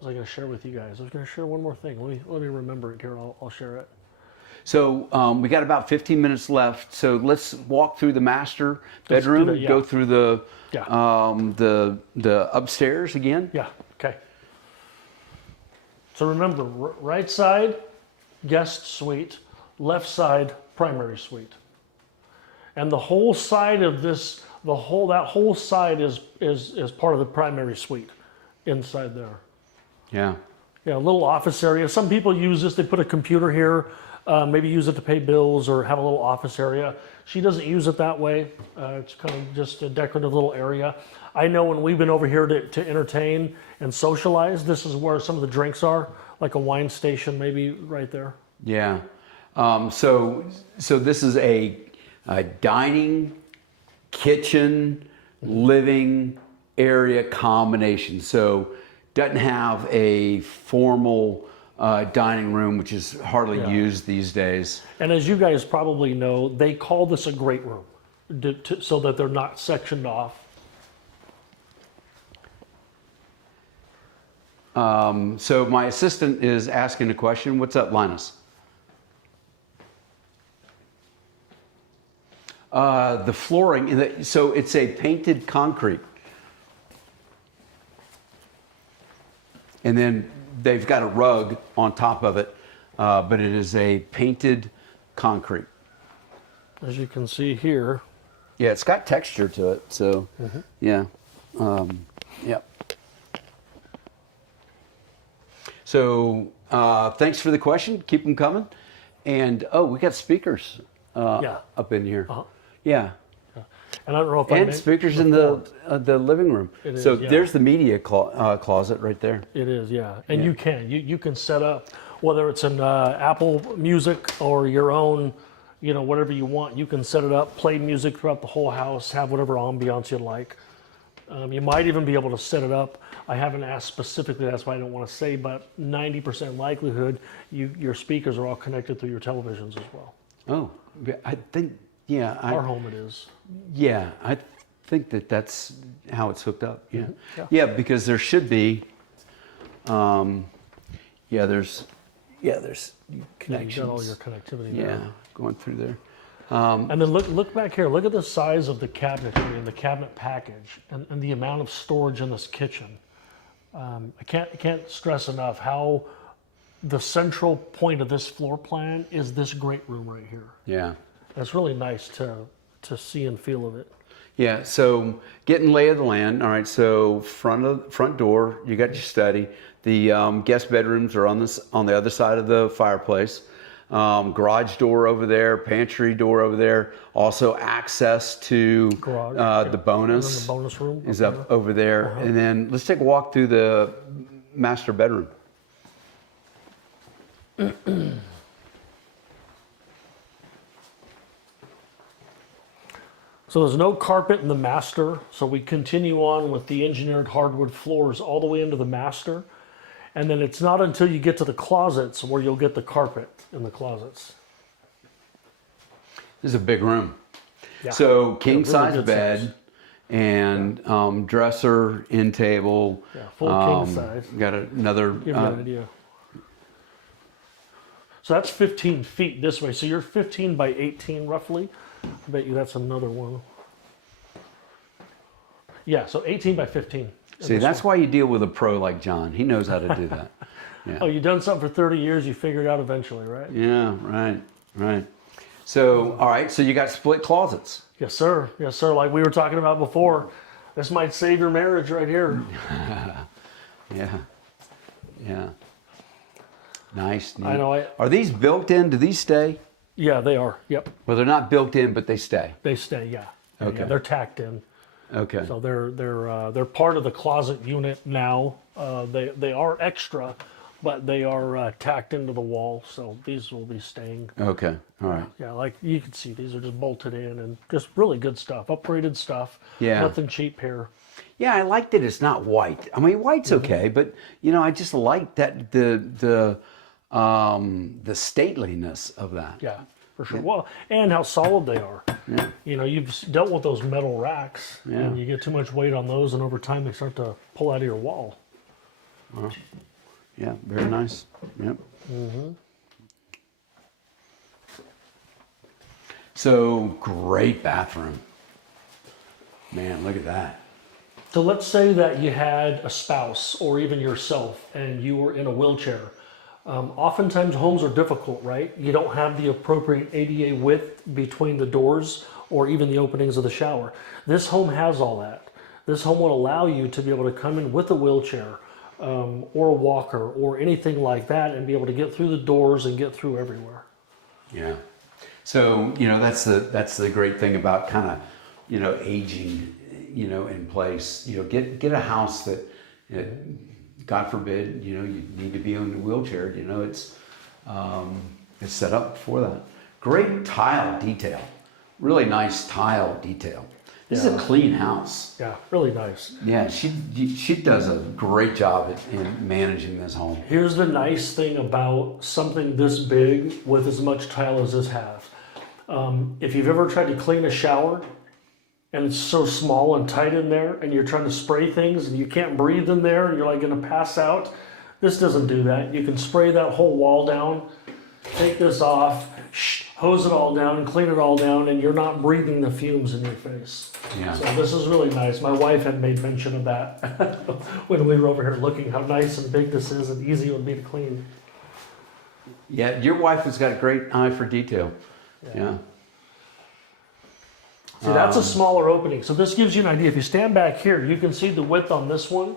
was I going to share with you guys? I was going to share one more thing. Let me remember it here. I'll share it. So we got about 15 minutes left. So let's walk through the master bedroom. Go through the upstairs again. Yeah. Okay. So remember, right side guest suite, left side primary suite, and the whole side of this. That whole side is part of the primary suite inside there. Yeah. Yeah, a little office area. Some people use this. They put a computer here. maybe use it to pay bills or have a little office area. She doesn't use it that way. It's kind of just a decorative little area. I know when we've been over here to entertain and socialize, this is where some of the drinks are, like a wine station maybe right there. Yeah. So this is a dining, kitchen, living area combination. So doesn't have a formal dining room, which is hardly used these days. And as you guys probably know, they call this a great room so that they're not sectioned off. So my assistant is asking a question. What's up, Linus? The flooring, so it's a painted concrete. And then they've got a rug on top of it, but it is a painted concrete. As you can see here. Yeah, it's got texture to it, so yeah. Yeah. So thanks for the question. Keep them coming. And we got speakers up in here. Yeah. And I don't know if and speakers in the living room. It is, so yeah. there's the media closet right there. It is, yeah. And you can set up, whether it's an Apple Music or your own, whatever you want. You can set it up, play music throughout the whole house, have whatever ambiance you like. You might even be able to set it up. I haven't asked specifically, that's why I don't want to say, but 90% likelihood your speakers are all connected through your televisions as well. Oh, I think, yeah. Our home it is. Yeah, I think that's how it's hooked up. Yeah. Yeah. Yeah, because there should be, there's connections. You got all your connectivity Yeah, there. going through there. And then look back here. Look at the size of the cabinet and the cabinet package, and the amount of storage in this kitchen. I can't stress enough how the central point of this floor plan is this great room right here. Yeah. It's really nice to see and feel of it. Yeah. So getting lay of the land. All right. So front door. You got your study. The guest bedrooms are on the other side of the fireplace. Garage door over there, pantry door over there. Also access to Garage, the bonus. And then the bonus room is up over there. And then let's take a walk through the master bedroom. So there's no carpet in the master. So we continue on with the engineered hardwood floors all the way into the master. And then it's not until you get to the closets where you'll get the carpet in the closets. This is a big room. Yeah. So king really size good bed size. and dresser, end table. Yeah, full king size. Got another. Give you an idea. So that's 15 feet this way. So you're 15 by 18 roughly. I bet you that's another one. Yeah, so 18 by 15. See, that's why you deal with a pro like John. He knows how to do that. Yeah. Oh, you've done something for 30 years, you figure it out eventually, right? Yeah, right. So, all right, so you got split closets. Yes, sir. Yes, sir. Like we were talking about before, this might save your marriage right here. Yeah. Nice. Neat. I know. Are these built in? Do these stay? Yeah, they are. Yep. Well, they're not built in, but they stay. They stay, yeah. Okay. Yeah, they're tacked in. Okay. So they're part of the closet unit now. They are extra, but they are tacked into the wall. So these will be staying. Okay. All right. Yeah, like you can see, these are just bolted in and just really good stuff, upgraded stuff. Yeah. Nothing cheap here. Yeah, I like that it's not white. I mean, white's okay, but I just like that the stateliness of that. Yeah, for sure. Well, and how solid they are. Yeah. You've dealt with those metal racks, Yeah. and you get too much weight on those, and over time they start to pull out of your wall. Yeah, very nice. Yep. So great bathroom. Man, look at that. So let's say that you had a spouse or even yourself and you were in a wheelchair. Oftentimes homes are difficult, right? You don't have the appropriate ADA width between the doors or even the openings of the shower. This home has all that. This home will allow you to be able to come in with a wheelchair or a walker or anything like that and be able to get through the doors and get through everywhere. Yeah. So, that's the great thing about kind of, aging, in place. Get a house that, God forbid, you need to be in a wheelchair. It's set up for that. Great tile detail. Really nice tile detail. This is a clean house. Yeah, really nice. Yeah, she does a great job in managing this home. Here's the nice thing about something this big with as much tile as this has. If you've ever tried to clean a shower and it's so small and tight in there and you're trying to spray things and you can't breathe in there and you're like going to pass out, this doesn't do that. You can spray that whole wall down, take this off, hose it all down, clean it all down, and you're not breathing the fumes in your face. Yeah. So this is really nice. My wife had made mention of that when we were over here looking how nice and big this is and easy it would be to clean. Yeah, your wife has got a great eye for detail. Yeah. See, that's a smaller opening. So this gives you an idea. If you stand back here, you can see the width on this one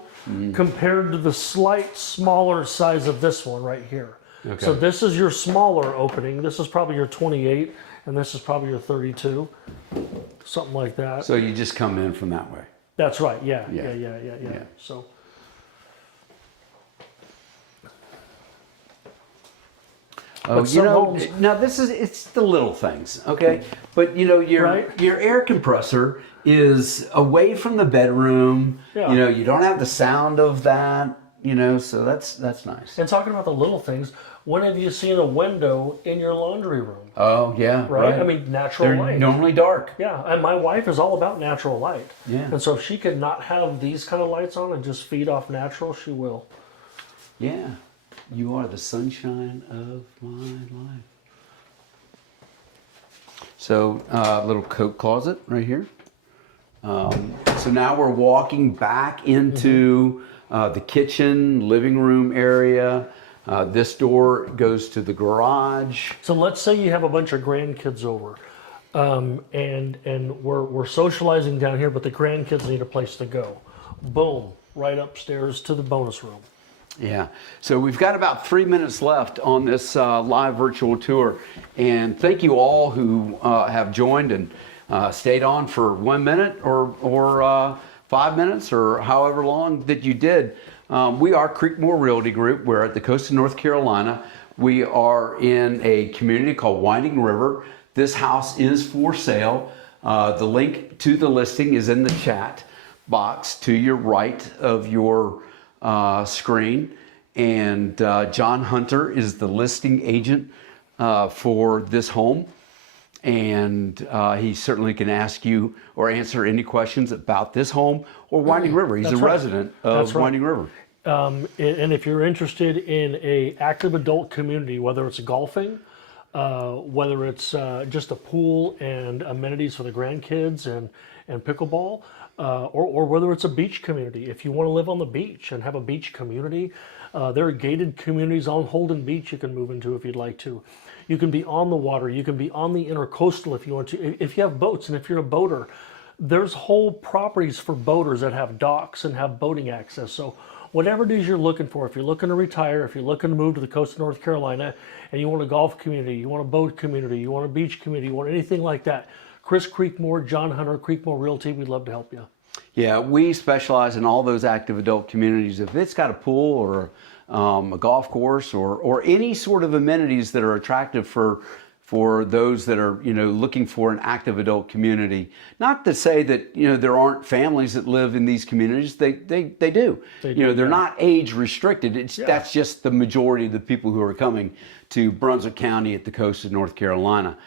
compared to the slight smaller size of this one right here. Okay. So this is your smaller opening. This is probably your 28, and this is probably your 32, something like that. So you just come in from that way. That's right. Yeah. Yeah. So. Oh, homes, now it's the little things, okay? But your air compressor is away from the bedroom. Yeah. You don't have the sound of that, so that's nice. And talking about the little things, when have you seen a window in your laundry room? Oh, yeah, Right? right. I mean, natural They're light. normally dark. Yeah, and my wife is all about natural light. Yeah. And so if she could not have these kind of lights on and just feed off natural, she will. Yeah. You are the sunshine of my life. So, little coat closet right here. So now we're walking back into the kitchen, living room area. This door goes to the garage. So let's say you have a bunch of grandkids over, and we're socializing down here, but the grandkids need a place to go. Boom, right upstairs to the bonus room. Yeah, so we've got about 3 minutes left on this live virtual tour. And thank you all who have joined and stayed on for 1 minute or 5 minutes or however long that you did. We are Creekmore Realty Group. We're at the coast of North Carolina. We are in a community called Winding River. This house is for sale. The link to the listing is in the chat box to your right of your screen, and John Hunter is the listing agent for this home, and he certainly can ask you or answer any questions about this home or Winding River. He's a resident of Winding River. And if you're interested in a active adult community, whether it's golfing, whether it's just a pool and amenities for the grandkids and pickleball, or whether it's a beach community. If you want to live on the beach and have a beach community, there are gated communities on Holden Beach you can move into if you'd like to. You can be on the water. You can be on the intercoastal if you want to. If you have boats and if you're a boater, there's whole properties for boaters that have docks and have boating access. So whatever it is you're looking for, if you're looking to retire, if you're looking to move to the coast of North Carolina and you want a golf community, you want a boat community, you want a beach community, you want anything like that, Chris Creekmore, John Hunter, Creekmore Realty, we'd love to help you. Yeah, we specialize in all those active adult communities. If it's got a pool or a golf course or any sort of amenities that are attractive for those that are looking for an active adult community. Not to say that there aren't families that live in these communities. They do. They're not age restricted. That's just the majority of the people who are coming to Brunswick County at the coast of North Carolina.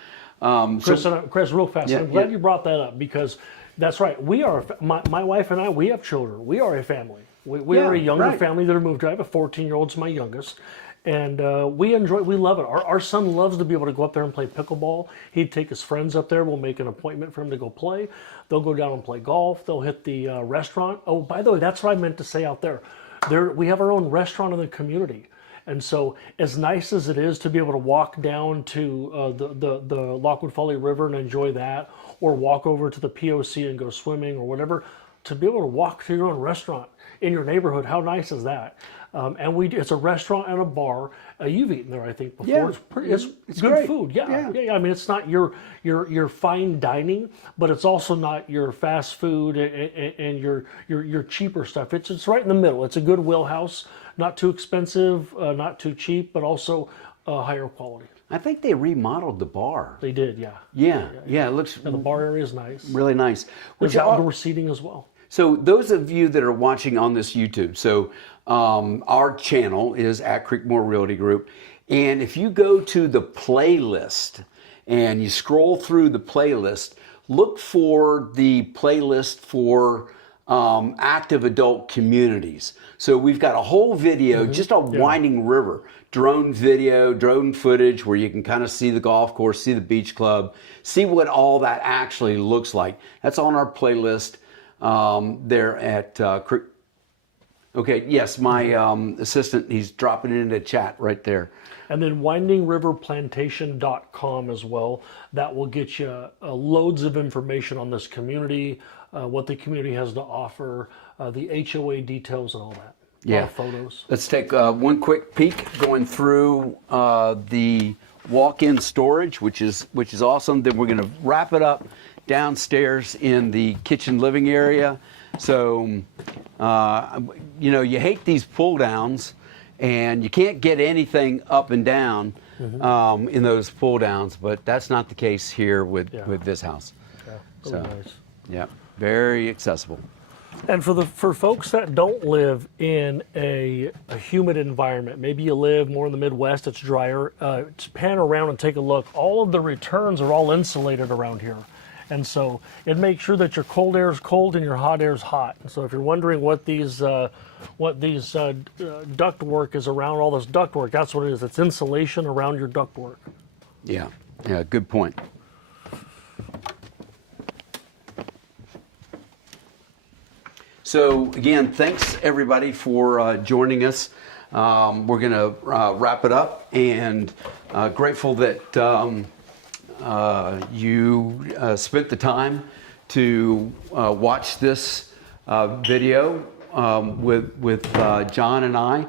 Chris, real fast. I'm glad you brought that up because that's right. We are my wife and I. We have children. We are a family. We are a younger family that are moved. I have a 14-year-old. It's my youngest, and we love it. Our son loves to be able to go up there and play pickleball. He'd take his friends up there. We'll make an appointment for him to go play. They'll go down and play golf. They'll hit the restaurant. Oh, by the way, that's what I meant to say out there. We have our own restaurant in the community. And so as nice as it is to be able to walk down to the Lockwood Folly River and enjoy that, or walk over to the POC and go swimming or whatever, to be able to walk to your own restaurant in your neighborhood. How nice is that? And it's a restaurant and a bar. You've eaten there, I think, before. Yeah. It's good great. food. Yeah. Yeah. I mean, it's not your fine dining, but it's also not your fast food and your cheaper stuff. It's right in the middle. It's a good wheelhouse, not too expensive, not too cheap, but also higher quality. I think they remodeled the bar. They did, yeah. Yeah, it looks And the bar area is nice. really nice. There's outdoor seating as well. So those of you that are watching on this YouTube, so our channel is at Creekmore Realty Group. And if you go to the playlist and you scroll through the playlist, look for the playlist for active adult communities. So we've got a whole video just on Winding River, drone video, drone footage where you can kind of see the golf course, see the beach club, see what all that actually looks like. That's on our playlist there at Creek. Okay, yes, my assistant, he's dropping it into chat right there. And then windingriverplantation.com as well. That will get you loads of information on this community, what the community has to offer, the HOA details and all that. A lot of photos. Let's take one quick peek going through the walk-in storage, which is awesome. Then we're going to wrap it up downstairs in the kitchen living area. So, you hate these pull downs, and you can't get anything up and down in those pull downs, but that's not the case here with this house. Yeah, really nice. Yeah, very accessible. And for folks that don't live in a humid environment, maybe you live more in the Midwest, it's drier, pan around and take a look. All of the returns are all insulated around here. And so it makes sure that your cold air is cold and your hot air is hot. And so if you're wondering what these ductwork is around, all this ductwork, that's what it is. It's insulation around your ductwork. Yeah, good point. So again, thanks everybody for joining us. We're going to wrap it up, and grateful that you spent the time to watch this video with John and I.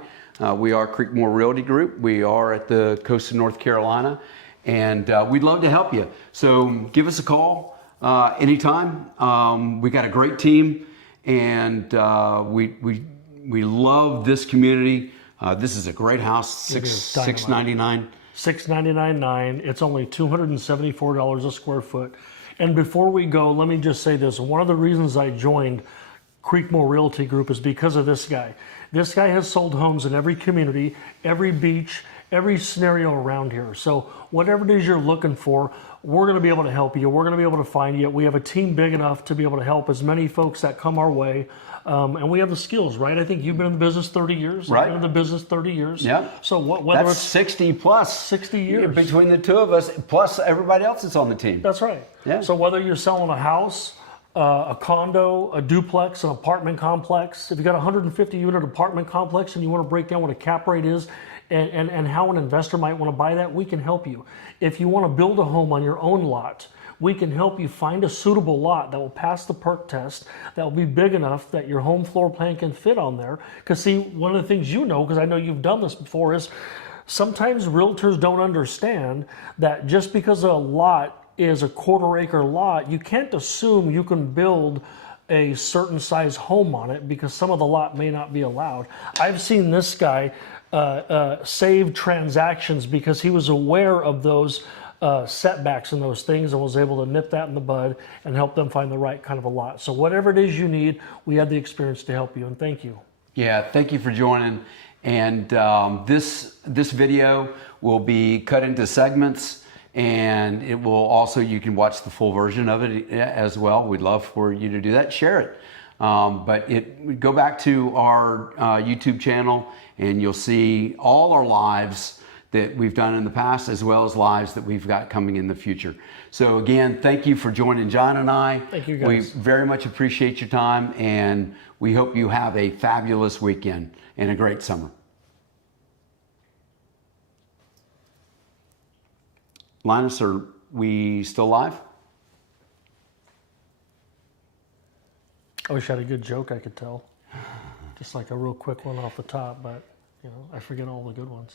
We are Creekmore Realty Group. We are at the coast of North Carolina, and we'd love to help you. So give us a call anytime. We got a great team, and we love this community. This is a great house. $699. $699.9. It's only $274 a square foot. And before we go, let me just say this. One of the reasons I joined Creekmore Realty Group is because of this guy. This guy has sold homes in every community, every beach, every scenario around here. So whatever it is you're looking for, we're going to be able to help you. We're going to be able to find you. We have a team big enough to be able to help as many folks that come our way. And we have the skills, right? I think you've been in the business 30 years. Right. I've been in the business 30 years. Yeah. So whether that's it's 60 plus. 60 years. Between the two of us, plus everybody else that's on the team. That's right. Yeah. So whether you're selling a house, a condo, a duplex, an apartment complex, if you got a 150 unit apartment complex and you want to break down what a cap rate is and how an investor might want to buy that, we can help you. If you want to build a home on your own lot, we can help you find a suitable lot that will pass the perk test, that will be big enough that your home floor plan can fit on there. Because see, one of the things because I know you've done this before, is sometimes realtors don't understand that just because a lot is a quarter-acre lot, you can't assume you can build a certain size home on it because some of the lot may not be allowed. I've seen this guy save transactions because he was aware of those setbacks and those things and was able to nip that in the bud and help them find the right kind of a lot. So whatever it is you need, we have the experience to help you, and thank you. Yeah, thank you for joining. And this video will be cut into segments, and it will also, you can watch the full version of it as well. We'd love for you to do that. Share it. But go back to our YouTube channel, and you'll see all our lives that we've done in the past, as well as lives that we've got coming in the future. So again, thank you for joining John and I. Thank you, guys. We very much appreciate your time, and we hope you have a fabulous weekend and a great summer. Linus, are we still live? I wish I had a good joke I could tell. Just like a real quick one off the top, but I forget all the good ones.